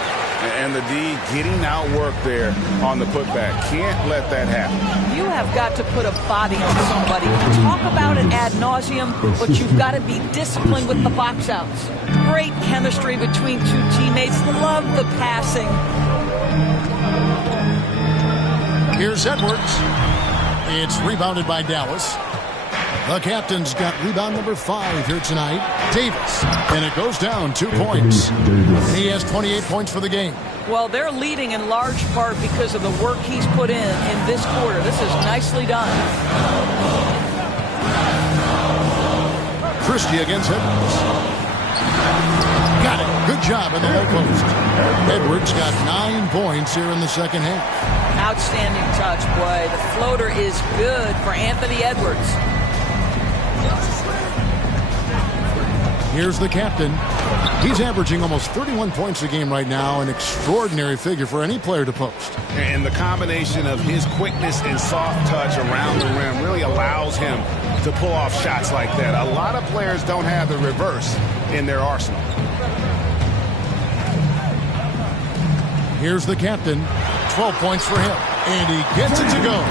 And the D getting outworked there on the putback. Can't let that happen. You have got to put a body on somebody. You talk about it ad nauseum, but you've got to be disciplined with the box outs. Great chemistry between two teammates. Love the passing. Here's Edwards. It's rebounded by Dallas. The captain's got rebound number 5 here tonight. Davis. And it goes down 2 points. He has 28 points for the game. Well, they're leading in large part because of the work he's put in this quarter. This is nicely done. Christie against Edwards. Got it. Good job in the low post. Edwards got 9 points here in the second half. Outstanding touch, boy. The floater is good for Anthony Edwards. Here's the captain. He's averaging almost 31 points a game right now, an extraordinary figure for any player to post. And the combination of his quickness and soft touch around the rim really allows him to pull off shots like that. A lot of players don't have the reverse in their arsenal. Here's the captain. 12 points for him. And he gets it to go.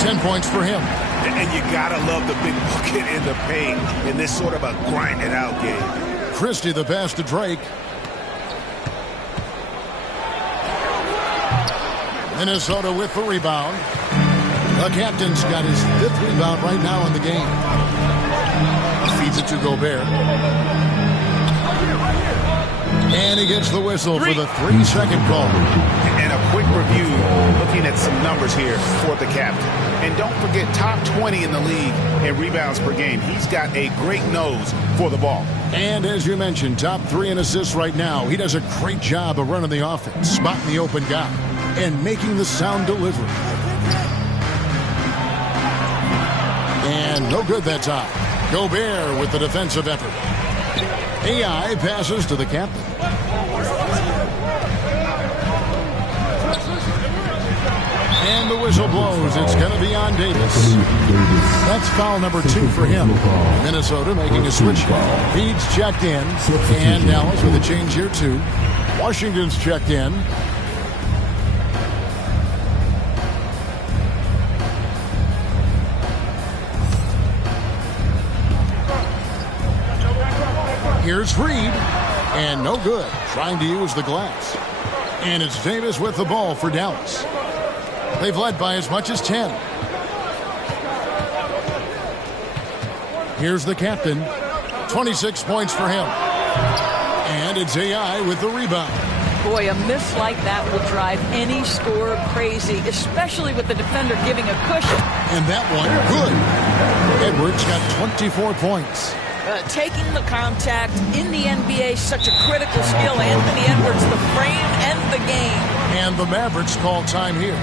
10 points for him. And you gotta love the big bucket in the paint in this sort of a grind-it-out game. Christie the pass to Drake. Minnesota with the rebound. The captain's got his 5th rebound right now in the game. Feeds it to Gobert. And he gets the whistle for the 3-second call. And a quick review looking at some numbers here for the captain. And don't forget, top 20 in the league in rebounds per game. He's got a great nose for the ball. And as you mentioned, top 3 in assists right now. He does a great job of running the offense, spotting the open guy, and making the sound delivery. And no good that time. Gobert with the defensive effort. AI passes to the captain. And the whistle blows. It's going to be on Davis. That's foul number 2 for him. Minnesota making a switch. Feeds checked in. And Dallas with a change here too. Washington's checked in. Here's Reed. And no good. Trying to use the glass. And it's Davis with the ball for Dallas. They've led by as much as 10. Here's the captain. 26 points for him. And it's AI with the rebound. Boy, a miss like that will drive any scorer crazy, especially with the defender giving a cushion. And that one, good. Edwards got 24 points. Taking the contact in the NBA, such a critical skill. Anthony Edwards, the frame and the game. And the Mavericks call time here.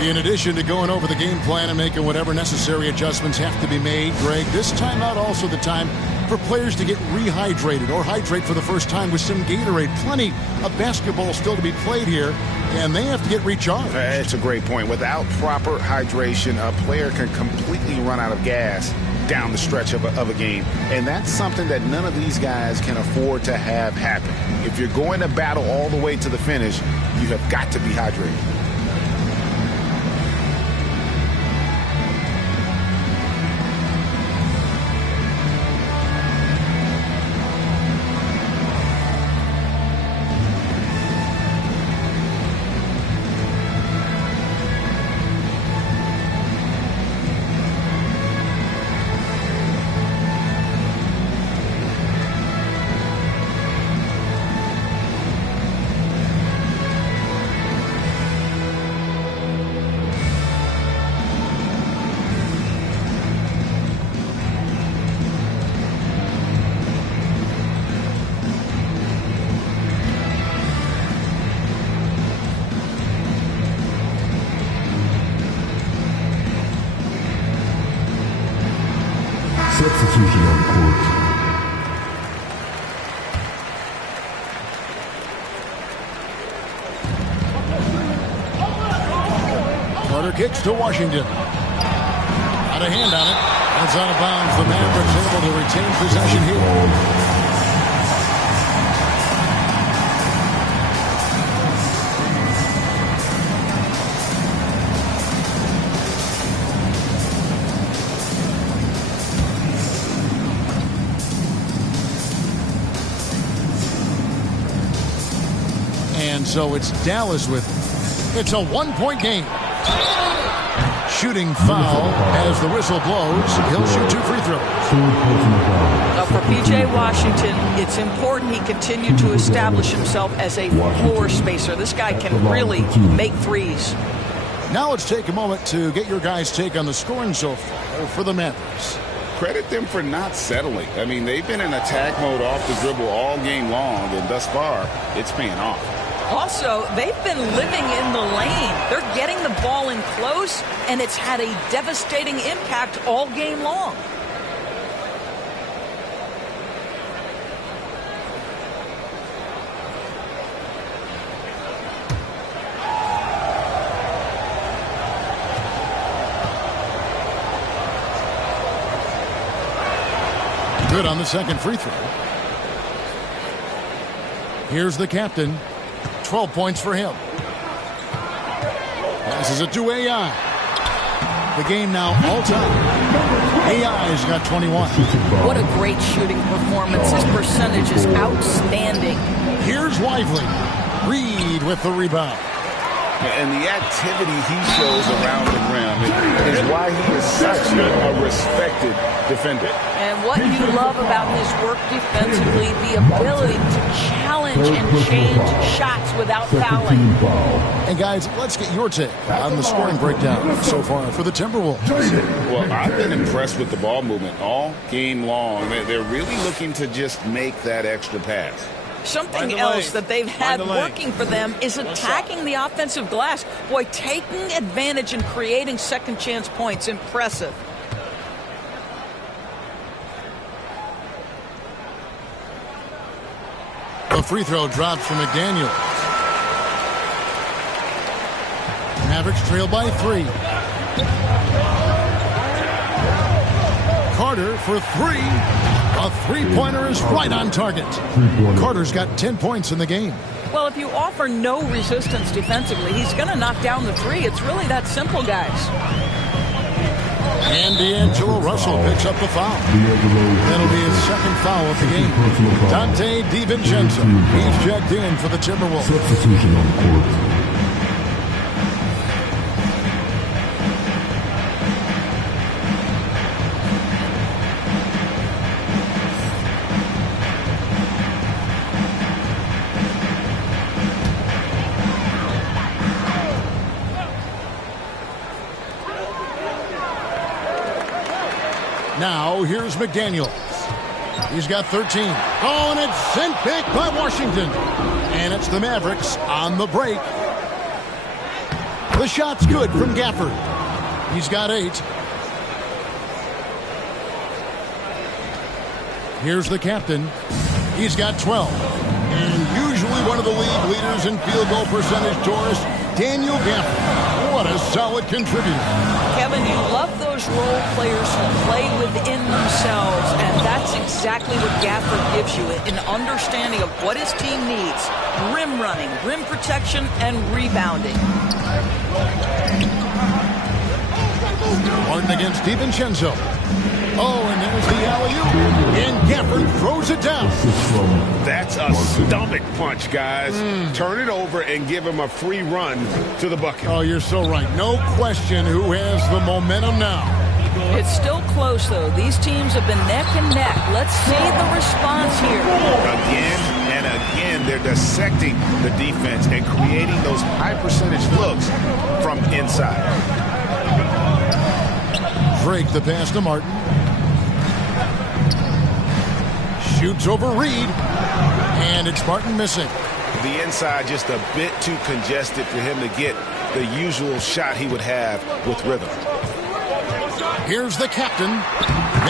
In addition to going over the game plan and making whatever necessary adjustments have to be made, Greg, this timeout also the time for players to get rehydrated or hydrate for the first time with some Gatorade. Plenty of basketball still to be played here, and they have to get recharged. That's a great point. Without proper hydration, a player can completely run out of gas down the stretch of a game. And that's something that none of these guys can afford to have happen. If you're going to battle all the way to the finish, you have got to be hydrated. Substitution on court. Carter kicks to Washington. Got a hand on it. It's out of bounds. The Mavericks able to retain possession here. And so it's Dallas with it. It's a one-point game. Shooting foul as the whistle blows. He'll shoot 2 free throws. For P.J. Washington, it's important he continue to establish himself as a floor spacer. This guy can really make threes. Now let's take a moment to get your guys' take on the scoring so far for the Mavericks. Credit them for not settling. I mean, they've been in attack mode off the dribble all game long, and thus far, it's paying off. Also, they've been living in the lane. They're getting the ball in close, and it's had a devastating impact all game long. Good on the second free throw. Here's the captain. 12 points for him. Passes it to AI. The game now all time. AI's got 21. What a great shooting performance. His percentage is outstanding. Here's Lively. Reed with the rebound. And the activity he shows around the rim is why he is such a respected defender. And what you love about his work defensively, the ability to challenge and change shots without fouling. And guys, let's get your take on the scoring breakdown so far for the Timberwolves. Well, I've been impressed with the ball movement all game long. They're really looking to just make that extra pass. Something else that they've had working for them is attacking the offensive glass. Boy, taking advantage and creating second chance points. Impressive. The free throw drops from McDaniel. Mavericks trail by 3. Carter for 3. A three-pointer is right on target. Carter's got 10 points in the game. Well, if you offer no resistance defensively, he's going to knock down the 3. It's really that simple, guys. And D'Angelo Russell picks up the foul. That'll be his second foul of the game. Dante DiVincenzo. He's checked in for the Timberwolves. Substitution on the court. Now, here's McDaniels. He's got 13. Oh, and it's sent back by Washington. And it's the Mavericks on the break. The shot's good from Gafford. He's got 8. Here's the captain. He's got 12. And usually one of the league leaders in field goal percentage, Taurus, Daniel Gafford. What a solid contributor. Kevin, you love those role players who play within themselves, and that's exactly what Gafford gives you, an understanding of what his team needs. Rim running, rim protection, and rebounding. Martin against DiVincenzo. Oh, and there's the alley-oop. And Gafford throws it down. That's a stomach punch, guys. Turn it over and give him a free run to the bucket. Oh, you're so right. No question who has the momentum now. It's still close, though. These teams have been neck and neck. Let's see the response here. Again and again, they're dissecting the defense and creating those high-percentage looks from inside. Drake the pass to Martin. Shoots over Reed. And it's Martin missing. The inside just a bit too congested for him to get the usual shot he would have with rhythm. Here's the captain.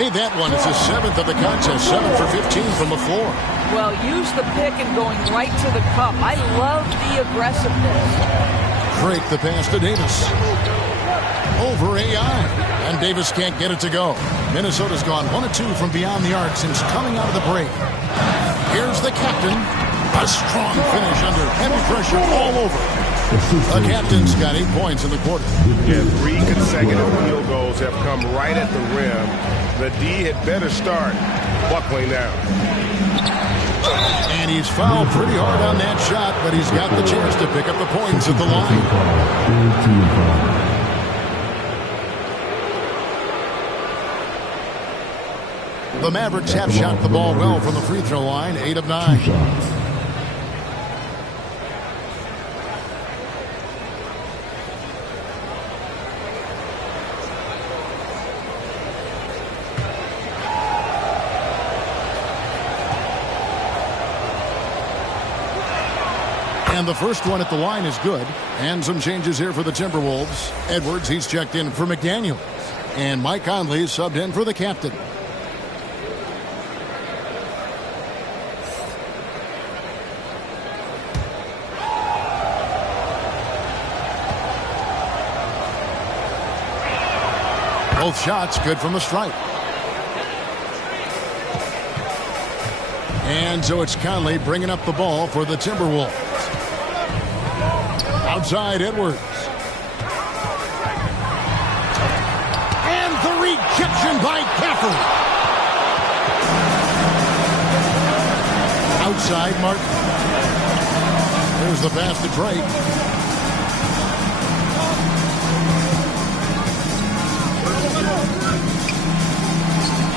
Made that one. It's his 7th of the contest. 7 for 15 from the floor. Well, use the pick and going right to the cup. I love the aggressiveness. Drake the pass to Davis. Over AI. And Davis can't get it to go. Minnesota's gone 1 of 2 from beyond the arc since coming out of the break. Here's the captain. A strong finish under heavy pressure all over. The captain's got 8 points in the quarter. Yeah, 3 consecutive field goals have come right at the rim. The D had better start buckling down. And he's fouled pretty hard on that shot, but he's got the chance to pick up the points at the line. The Mavericks have shot the ball well from the free throw line, 8 of 9. And the first one at the line is good. And some changes here for the Timberwolves. Edwards, he's checked in for McDaniels. And Mike Conley subbed in for the captain. Both shots good from the stripe. And so it's Conley bringing up the ball for the Timberwolves. Outside Edwards. And the rejection by Caffrey. Outside Martin. There's the pass to Drake.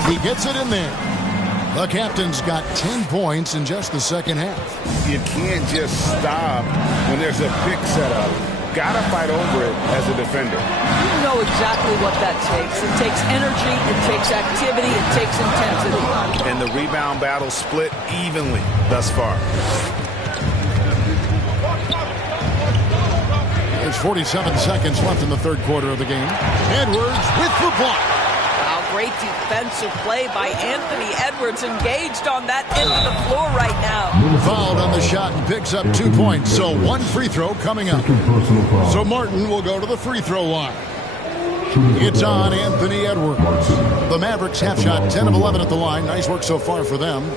He gets it in there. The captain's got 10 points in just the second half. You can't just stop when there's a pick set up. Got to fight over it as a defender. You know exactly what that takes. It takes energy, it takes activity, it takes intensity. And the rebound battle split evenly thus far. There's 47 seconds left in the third quarter of the game. Edwards with the block. Great defensive play by Anthony Edwards, engaged on that end of the floor right now. Fouled on the shot and picks up 2 points, so one free throw coming up. So Martin will go to the free throw line. It's on Anthony Edwards. The Mavericks have shot 10 of 11 at the line. Nice work so far for them.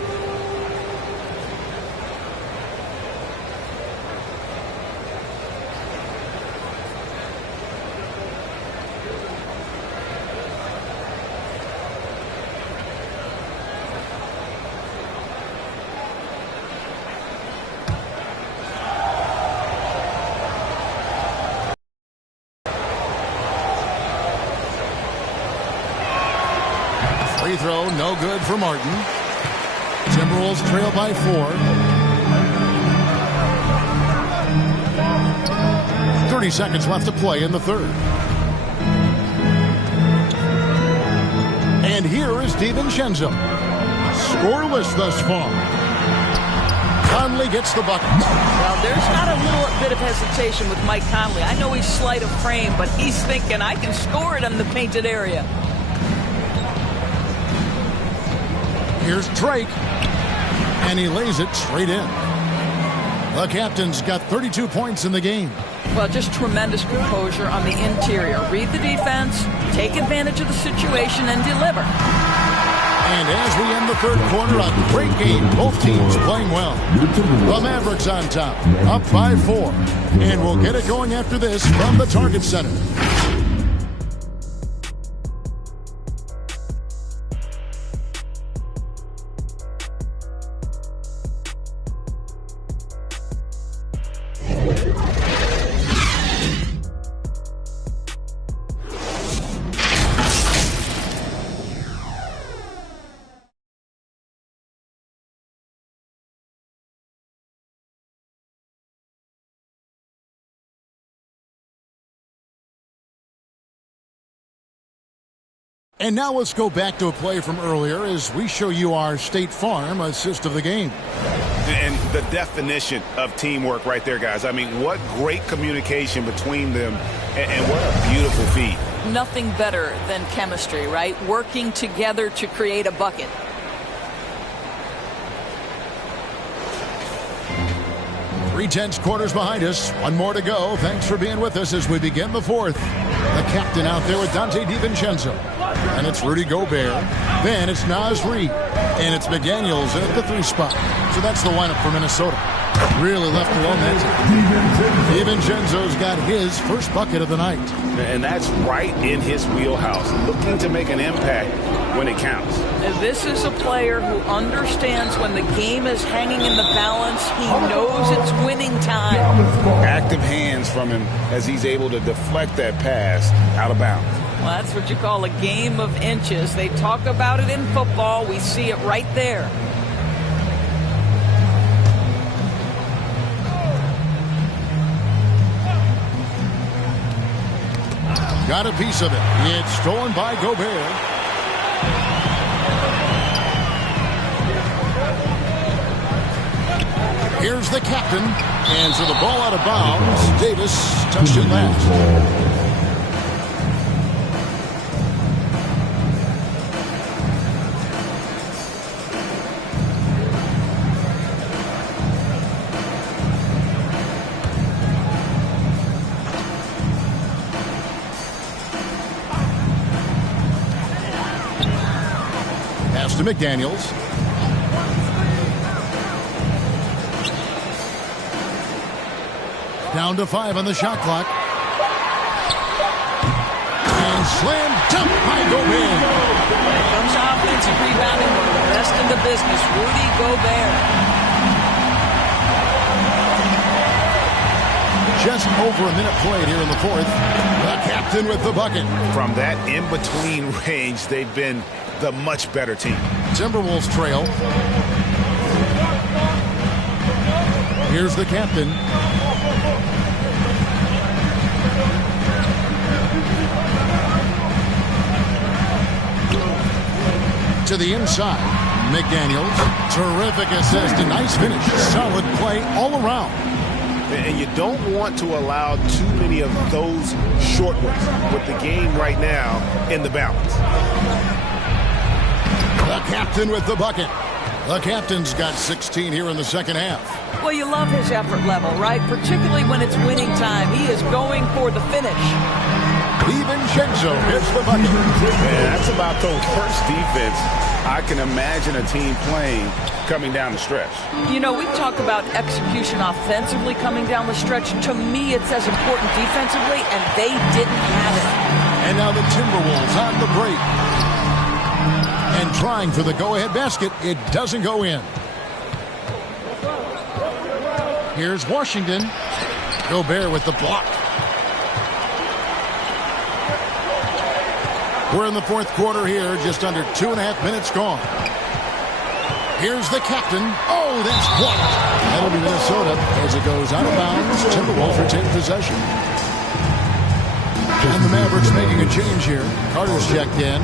Free throw, no good for Martin. Timberwolves trail by 4. 30 seconds left to play in the third. And here is DiVincenzo. Scoreless thus far. Conley gets the bucket. Well, there's not a little bit of hesitation with Mike Conley. I know he's slight of frame, but he's thinking, I can score it in the painted area. Here's Drake, and he lays it straight in. The captain's got 32 points in the game. Well, just tremendous composure on the interior. Read the defense, take advantage of the situation, and deliver. And as we end the third quarter, a great game. Both teams playing well. The Mavericks on top, up by 4. And we'll get it going after this from the Target Center. And now let's go back to a play from earlier as we show you our State Farm assist of the game. And the definition of teamwork right there, guys. I mean, what great communication between them, and what a beautiful feat. Nothing better than chemistry, right? Working together to create a bucket. Three tenths quarters behind us. One more to go. Thanks for being with us as we begin the fourth. The captain out there with Dante DiVincenzo. And it's Rudy Gobert. Then it's Naz Reid. And it's McDaniels at the 3 spot. So that's the lineup for Minnesota. Really left alone that time. DiVincenzo's got his first bucket of the night. And that's right in his wheelhouse, looking to make an impact when it counts. This is a player who understands when the game is hanging in the balance. He knows it's winning time. Active hands from him as he's able to deflect that pass out of bounds. Well, that's what you call a game of inches. They talk about it in football. We see it right there. Got a piece of it. It's stolen by Gobert. Here's the captain. And so the ball out of bounds. Davis touched it last. To McDaniels. Down to 5 on the shot clock. And slam dunk by Gobert. When it comes to offensive rebounding, one of the best in the business, Rudy Gobert. Just over a minute played here in the fourth. The captain with the bucket. From that in-between range, they've been the much better team. Timberwolves trail. Here's the captain. To the inside. McDaniels. Terrific assist. A nice finish. Solid play all around. And you don't want to allow too many of those short ones with the game right now in the balance. The captain with the bucket. The captain's got 16 here in the second half. Well, you love his effort level, right? Particularly when it's winning time. He is going for the finish. DiVincenzo hits the bucket. Man, that's about the worst defense I can imagine a team playing coming down the stretch. You know, we talk about execution offensively coming down the stretch. To me, it's as important defensively, and they didn't have it. And now the Timberwolves on the break. And trying for the go-ahead basket. It doesn't go in. Here's Washington. Gobert with the block. We're in the fourth quarter here. Just under 2.5 minutes gone. Here's the captain. Oh, that's blocked. That'll be Minnesota as it goes out of bounds. Timberwolves retain possession. And the Mavericks making a change here. Carter's checked in.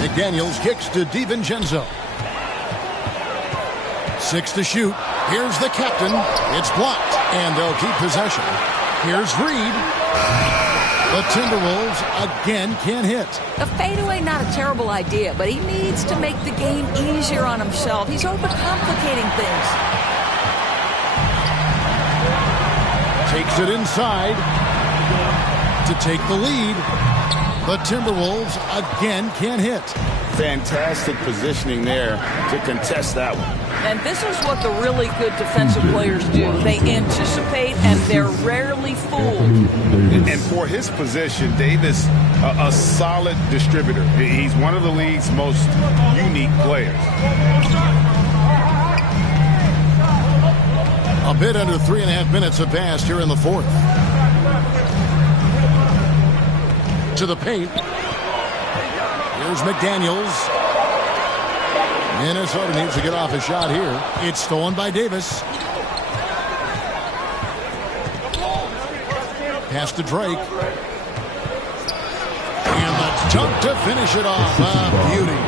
McDaniels kicks to DiVincenzo. 6 to shoot. Here's the captain. It's blocked, and they'll keep possession. Here's Reed. The Timberwolves again can't hit. The fadeaway, not a terrible idea, but he needs to make the game easier on himself. He's overcomplicating things. Takes it inside to take the lead. The Timberwolves again can't hit. Fantastic positioning there to contest that one. And this is what the really good defensive players do. They anticipate, and they're rarely fooled. And for his position, Davis, a solid distributor. He's one of the league's most unique players. A bit under 3.5 minutes have passed here in the fourth. To the paint. Here's McDaniels. Minnesota needs to get off a shot here. It's stolen by Davis. Pass to Drake. And the dunk to finish it off. Beauty.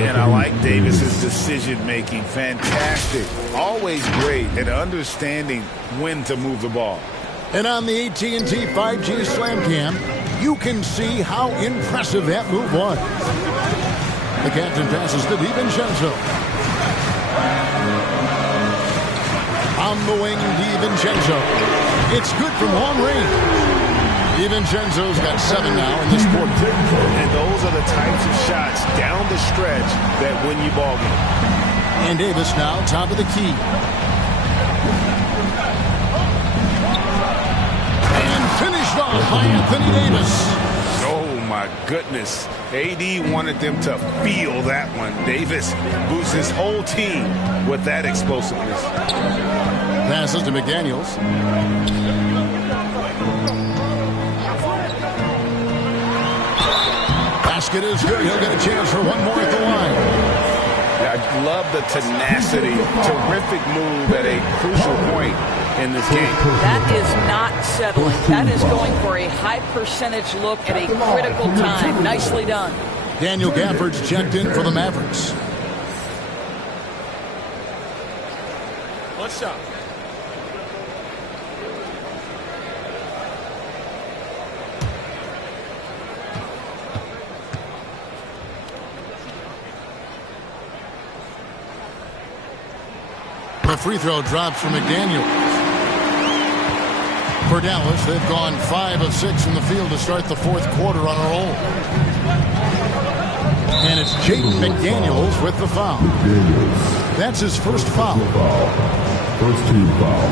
And I like Davis's decision-making. Fantastic. Always great at understanding when to move the ball. And on the AT&T 5G Slam Cam, you can see how impressive that move was. The captain passes to DiVincenzo. On the wing, DiVincenzo. It's good from long range. DiVincenzo's got 7 now in this quarter. And those are the types of shots down the stretch that win you ball games. And Davis now top of the key. And finished off by Anthony Davis. Oh, my goodness. AD wanted them to feel that one. Davis boosts his whole team with that explosiveness. Passes to McDaniels. Basket is good. He'll get a chance for one more at the line. I love the tenacity. Terrific move at a crucial point in this game. That is not settling. That is going for a high percentage look at a critical time. Nicely done. Daniel Gafford's checked in for the Mavericks. One shot. The free throw drops for McDaniels. For Dallas, they've gone 5 of 6 from the field to start the fourth quarter on a roll. And it's Jaden McDaniels with the foul. That's his first foul. First team foul.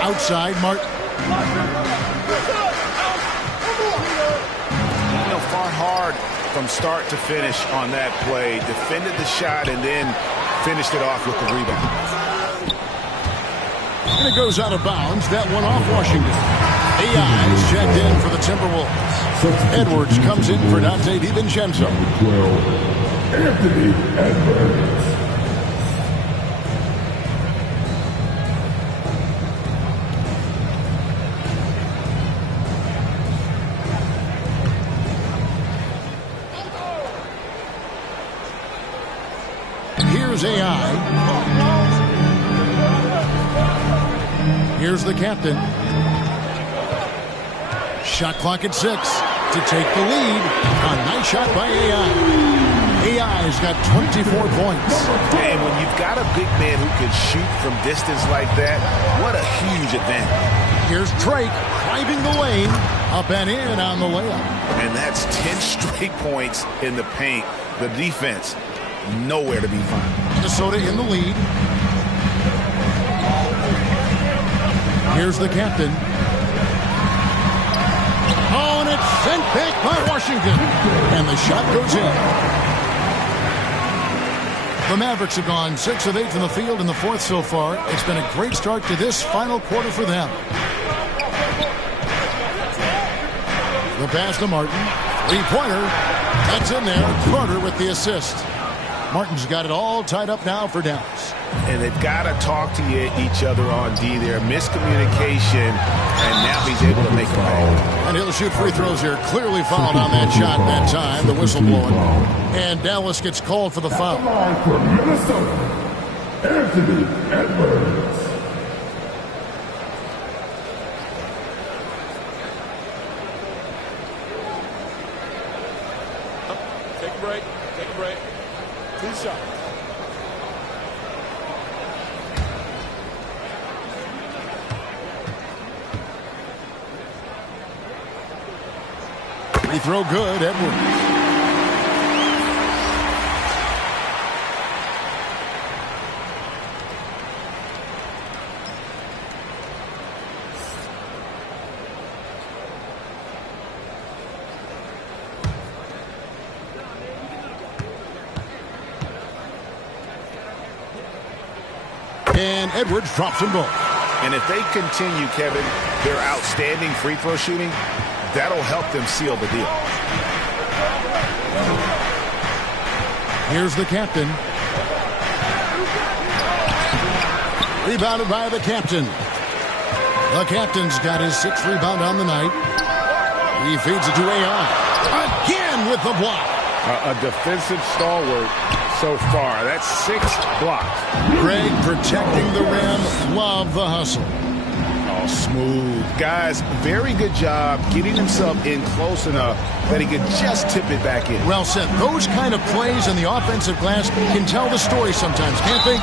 Outside, Martin. Far hard from start to finish on that play. Defended the shot and then finished it off with the rebound. And it goes out of bounds. That one off Washington. AI is checked in for the Timberwolves. Edwards comes in for Dante DiVincenzo. 12, Anthony Edwards. Here's AI. Here's the captain. Shot clock at 6 to take the lead. A nice shot by AI. AI's got 24 points. And when you've got a big man who can shoot from distance like that, what a huge advantage. Here's Drake driving the lane. Up and in on the layup. And that's 10 straight points in the paint. The defense nowhere to be found. Minnesota in the lead. Here's the captain. Oh, and it's sent back by Washington. And the shot goes in. The Mavericks have gone 6 of 8 from the field in the fourth so far. It's been a great start to this final quarter for them. The pass to Martin. 3-pointer. That's in there. Carter with the assist. Martin's got it all tied up now for Dallas. And they've got to talk to each other on D there. Miscommunication, and now he's able to make a play. And he'll shoot free throws here. Clearly fouled on that shot that time. The whistle blowing. And Dallas gets called for the foul. For Minnesota, Anthony Edwards. Take a break. Take a break. 2 shots. Free throw good, Edwards. And Edwards drops them both. And if they continue, Kevin, their outstanding free throw shooting, that'll help them seal the deal. Here's the captain. Rebounded by the captain. The captain's got his 6th rebound on the night. He feeds it to AI. Again with the block. A defensive stalwart so far. That's 6 blocks. Greg protecting the rim. Love the hustle. Oh, smooth. Guys, very good job getting himself in close enough that he could just tip it back in. Well said. Those kind of plays in the offensive glass can tell the story sometimes, can't they?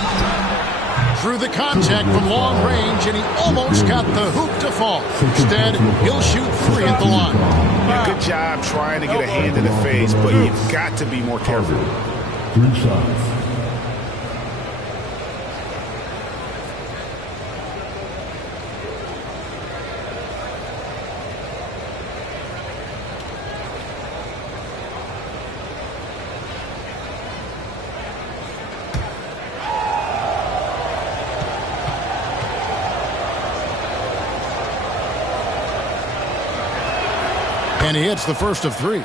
Through the contact from long range, and he almost got the hoop to fall. Instead, he'll shoot 3 at the line. Yeah, good job trying to get a hand in the face, but you've got to be more careful. 3 shots. And he hits the first of 3.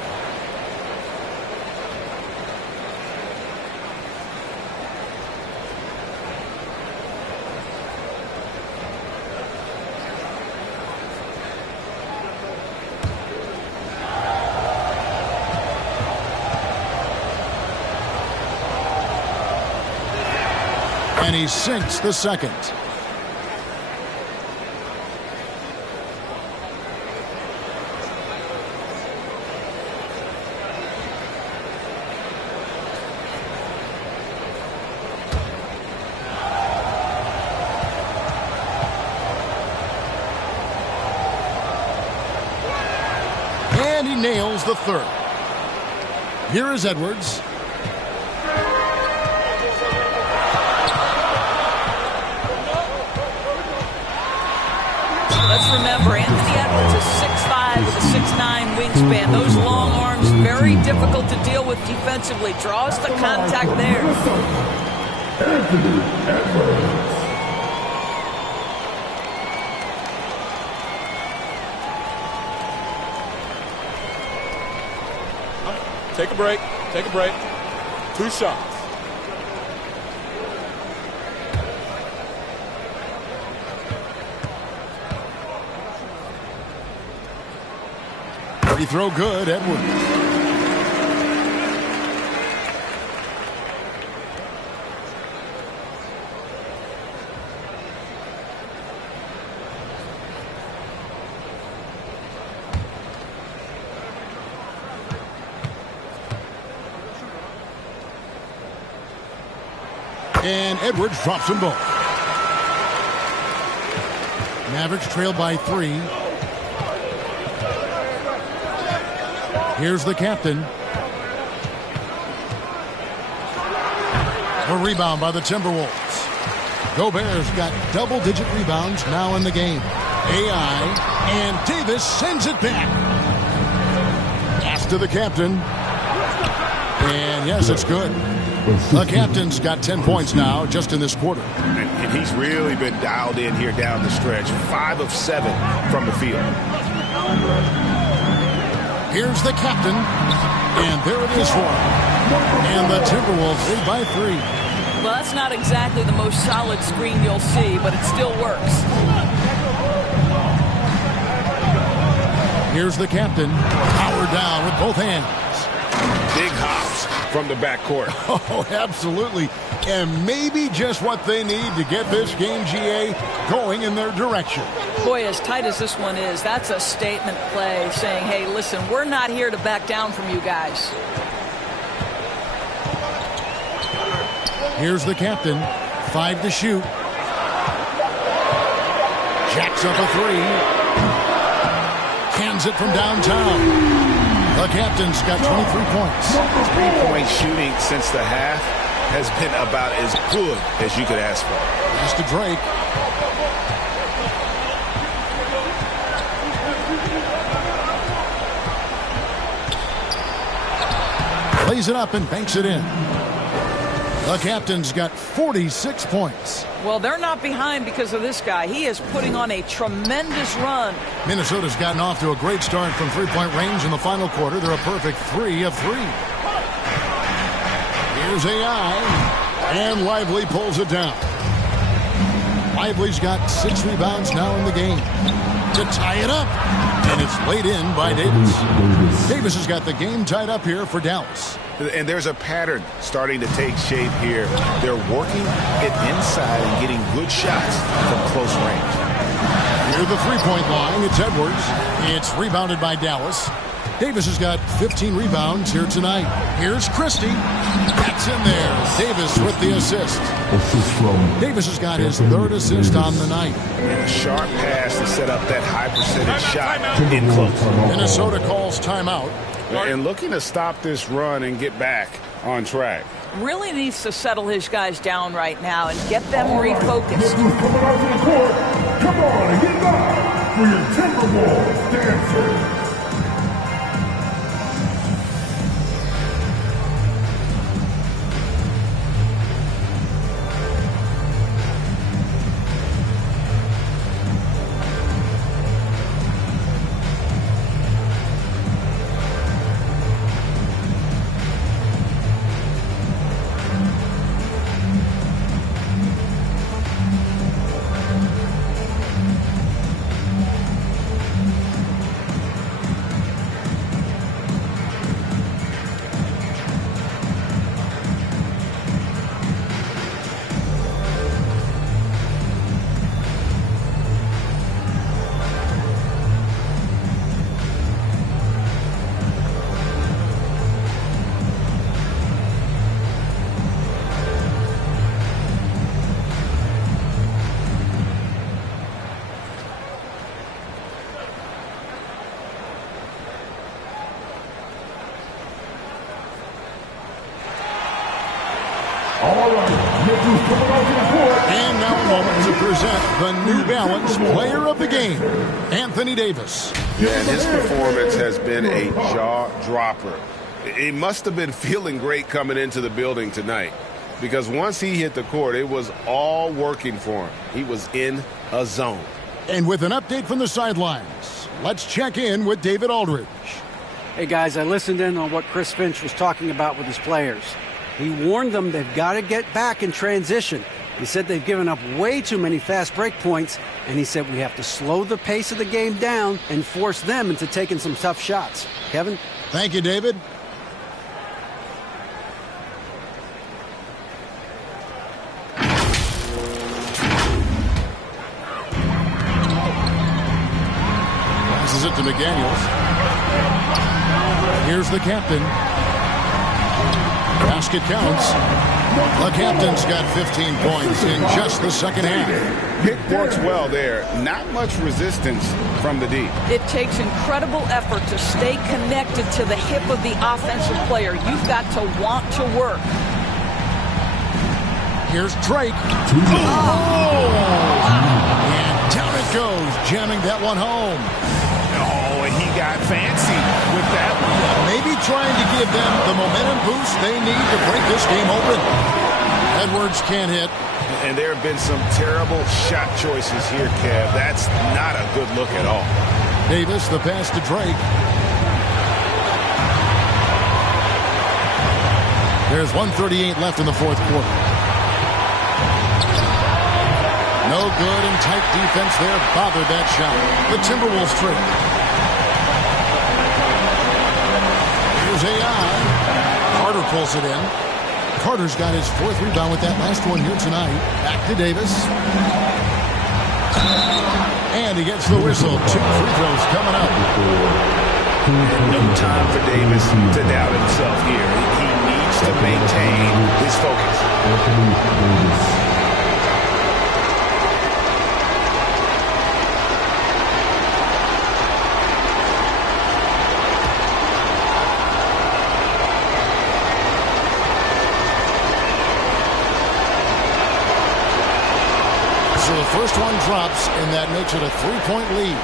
And he sinks the second. And he nails the third. Here is Edwards. Let's remember, Anthony Edwards is 6'5" with a 6'9" wingspan. Those long arms, very difficult to deal with defensively. Draws the contact there. Anthony Edwards. Take a break. Take a break. 2 shots. Free throw good, Edwards. And Edwards drops them both. Mavericks trail by 3. Here's the captain. A rebound by the Timberwolves. Gobert's got double-digit rebounds now in the game. AI, and Davis sends it back. Pass to the captain. And yes, it's good. The captain's got 10 points now just in this quarter. And he's really been dialed in here down the stretch. 5 of 7 from the field. Here's the captain. And there it is for him. And the Timberwolves lead by 3. Well, that's not exactly the most solid screen you'll see, but it still works. Here's the captain. Powered down with both hands. Big hops from the backcourt. Oh, absolutely. And maybe just what they need to get this game, GA, going in their direction. Boy, as tight as this one is, that's a statement play saying, hey, listen, we're not here to back down from you guys. Here's the captain. 5 to shoot. Jacks up a 3. Cans it from downtown. The captain's got 23 points. 3-point shooting since the half has been about as good as you could ask for. Pass to Drake. Plays it up and banks it in. The captain's got 46 points. Well, they're not behind because of this guy. He is putting on a tremendous run. Minnesota's gotten off to a great start from three-point range in the final quarter. They're a perfect 3 of 3. Here's AI. And Lively pulls it down. Lively's got 6 rebounds now in the game to tie it up. And it's laid in by Davis. Davis has got the game tied up here for Dallas. And there's a pattern starting to take shape here. They're working it inside and getting good shots from close range. Near the three-point line, it's Edwards. It's rebounded by Dallas. Davis has got 15 rebounds here tonight. Here's Christie. That's in there. Davis with the assist. Davis has got his third assist on the night. And a sharp pass to set up that high percentage shot in close. Minnesota calls timeout. And looking to stop this run and get back on track. Really needs to settle his guys down right now and get them refocused. Coming out to the court. Come on, get back for your Timberwolves dancer. And now a moment to present the New Balance Player of the Game, Anthony Davis. Yeah, and his performance has been a jaw-dropper. He must have been feeling great coming into the building tonight, because once he hit the court, it was all working for him. He was in a zone. And with an update from the sidelines, let's check in with David Aldridge. Hey, guys, I listened in on what Chris Finch was talking about with his players. He warned them they've got to get back in transition. He said they've given up way too many fast break points, and he said we have to slow the pace of the game down and force them into taking some tough shots. Kevin? Thank you, David. Passes it to McDaniels. Here's the captain. Basket counts. The captain's got 15 points in just the second half. Pick works well there. Not much resistance from the D. It takes incredible effort to stay connected to the hip of the offensive player. You've got to want to work. Here's Drake. And down it goes, jamming that one home. Oh, and he got fancy with that one. Maybe trying to give them the momentum boost they need to break this game open. Edwards can't hit. And there have been some terrible shot choices here, Kev. That's not a good look at all. Davis, the pass to Drake. There's 1:38 left in the fourth quarter. No good, and tight defense there bothered that shot. The Timberwolves trick. Here's AI. Carter pulls it in. Carter's got his fourth rebound with that last one here tonight. Back to Davis. And he gets the whistle. 2 free throws coming up. And no time for Davis to doubt himself here. He needs to maintain his focus. So the first one drops, and that makes it a 3-point lead.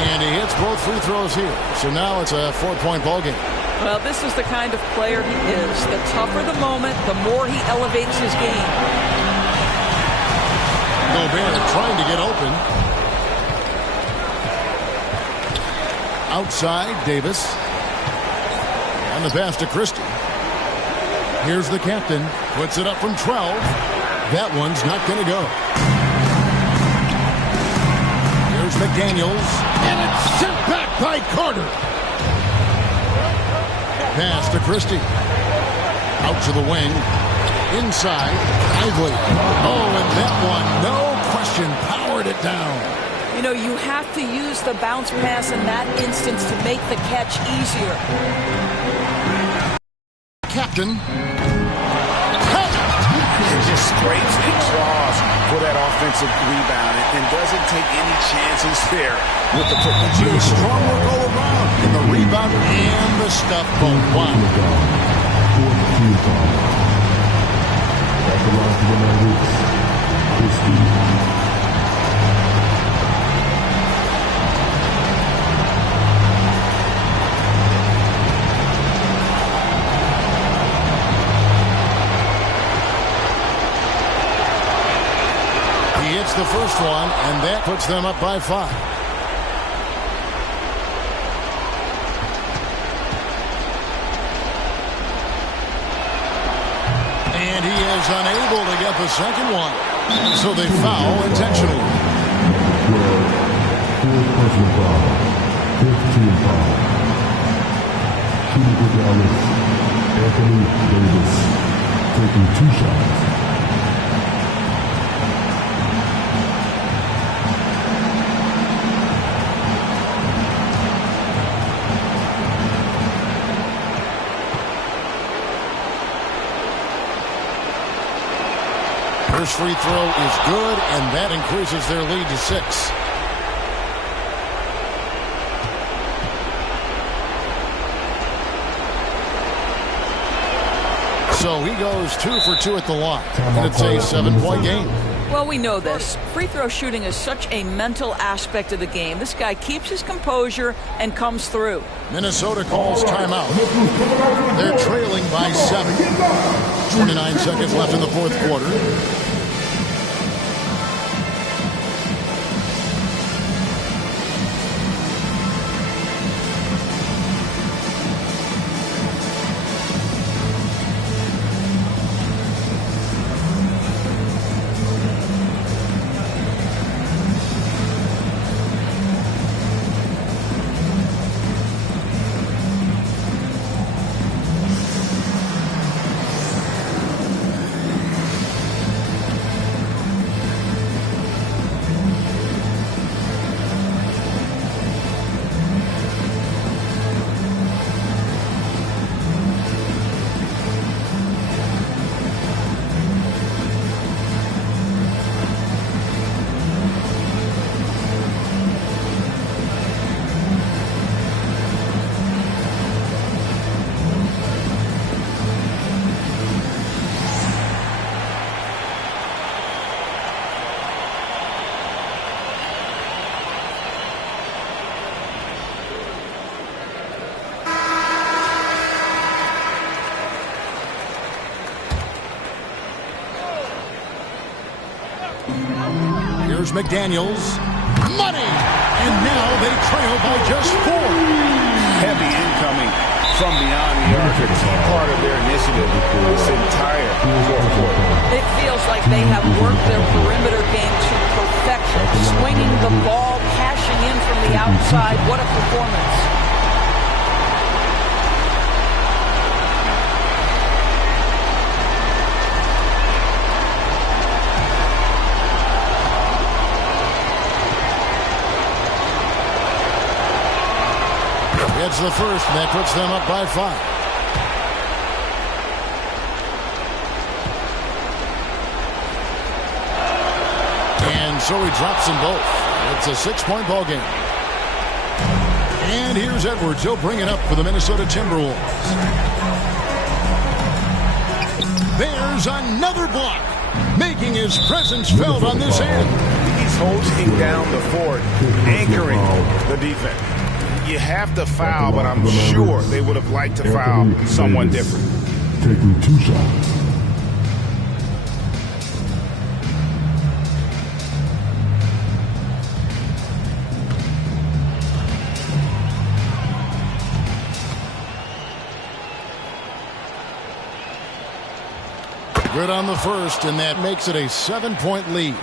And he hits both free throws here. So now it's a 4-point ball game. Well, this is the kind of player he is. The tougher the moment, the more he elevates his game. Gobert trying to get open. Outside, Davis. On the pass to Christie. Here's the captain. Puts it up from 12. That one's not going to go. Here's McDaniels, and it's sent back by Carter. Pass to Christie. Out to the wing. Inside, Lively. Oh, and that one, no question, powered it down. You know, you have to use the bounce pass in that instance to make the catch easier. Captain. It just scrapes and claws for that offensive rebound and doesn't take any chances there with the football. Strong work all around in the rebound and the stuff both. Wow. That belongs to the Mavericks. Christie. He hits the first one, and that puts them up by 5. And he is unable to get the second one. So they foul intentionally. Fourth personal foul. 15 foul. Shooting for Dallas. Anthony Davis taking 2 shots. First free throw is good, and that increases their lead to 6. So he goes 2 for 2 at the line, and it's a 7-point game. Well, we know this. Free throw shooting is such a mental aspect of the game. This guy keeps his composure and comes through. Minnesota calls timeout. They're trailing by 7. 29 seconds left in the fourth quarter. Here's McDaniels. Money! And now they trail by just 4. Heavy incoming from beyond the arc. A key part of their initiative this entire fourth quarter. It feels like they have worked their perimeter game to perfection. Swinging the ball, cashing in from the outside. What a performance. It's the first, and that puts them up by 5. And so he drops them both. It's a 6-point ball game. And here's Edwards. He'll bring it up for the Minnesota Timberwolves. There's another block, making his presence felt on this end. He's holding down the fort, anchoring the defense. You have to foul, but I'm sure they would have liked to foul someone different. Taking 2 shots. Good on the first, and that makes it a 7-point lead.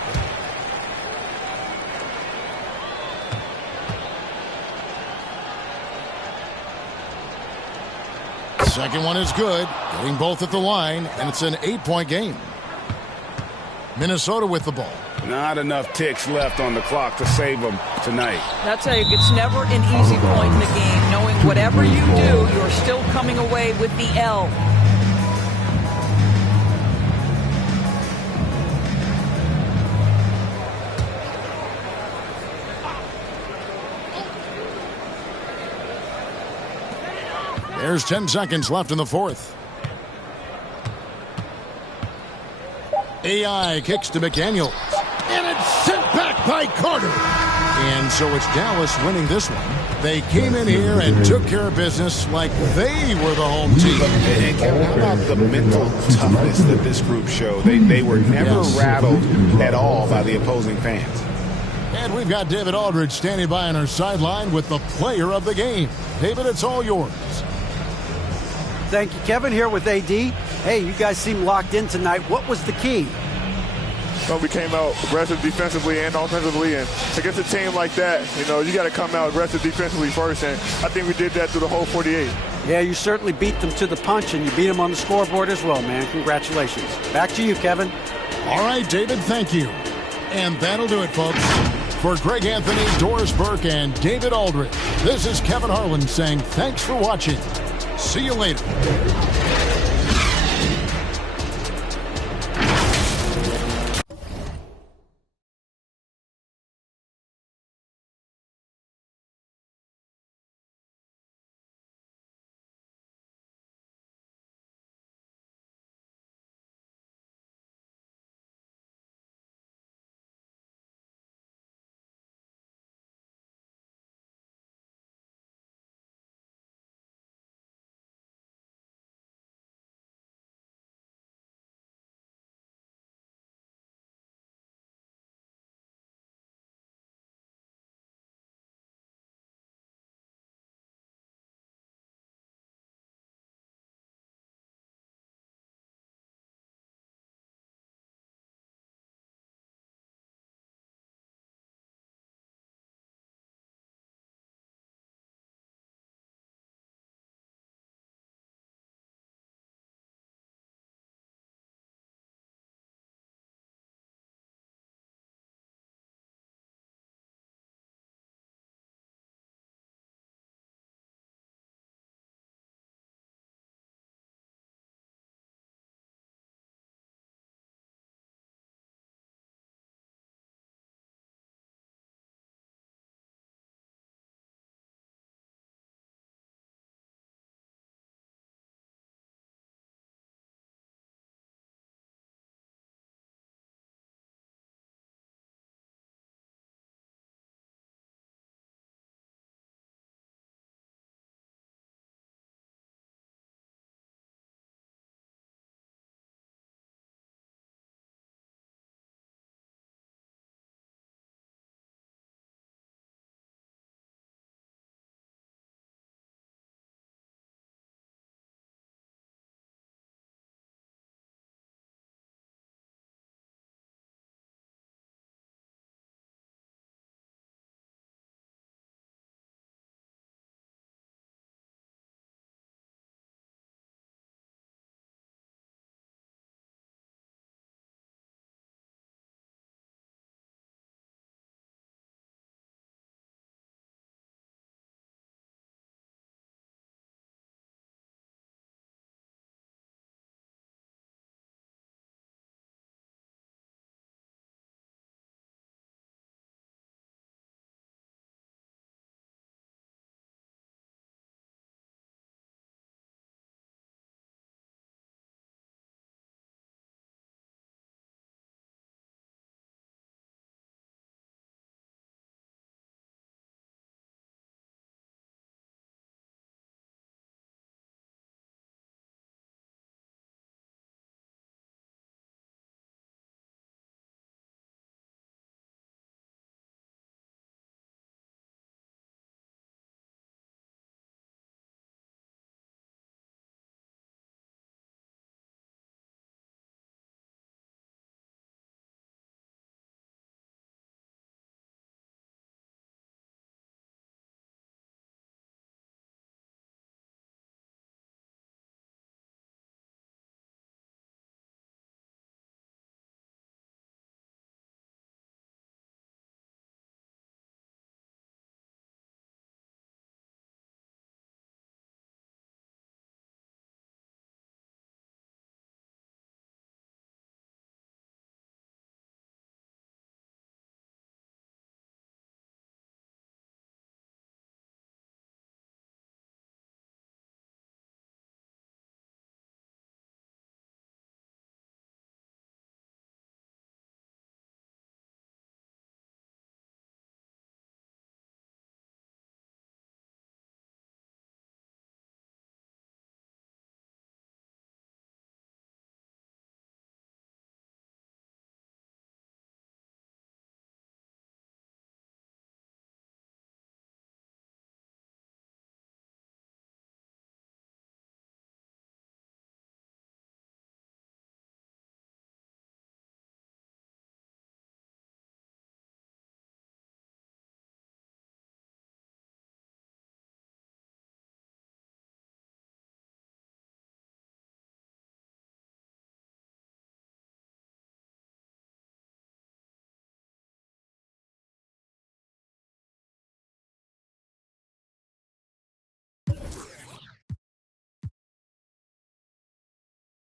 Second one is good, getting both at the line, and it's an 8-point game. Minnesota with the ball. Not enough ticks left on the clock to save them tonight. I'll tell you, it's never an easy point in the game, knowing whatever you do, you're still coming away with the L. There's 10 seconds left in the fourth. AI kicks to McDaniels. And it's sent back by Carter. And so it's Dallas winning this one. They came in here and took care of business like they were the home team. And Kevin, how about the mental toughness that this group showed? They were never rattled at all by the opposing fans. And we've got David Aldridge standing by on our sideline with the player of the game. David, it's all yours. Thank you, Kevin. Here with AD. Hey, you guys seem locked in tonight. What was the key? Well, we came out aggressive defensively and offensively, and against a team like that, you got to come out aggressive defensively first, and I think we did that through the whole 48. Yeah, you certainly beat them to the punch, and you beat them on the scoreboard as well, man. Congratulations. Back to you, Kevin. All right, David, thank you. And that'll do it, folks. For Greg Anthony, Doris Burke, and David Aldridge, this is Kevin Harlan saying thanks for watching. See you later.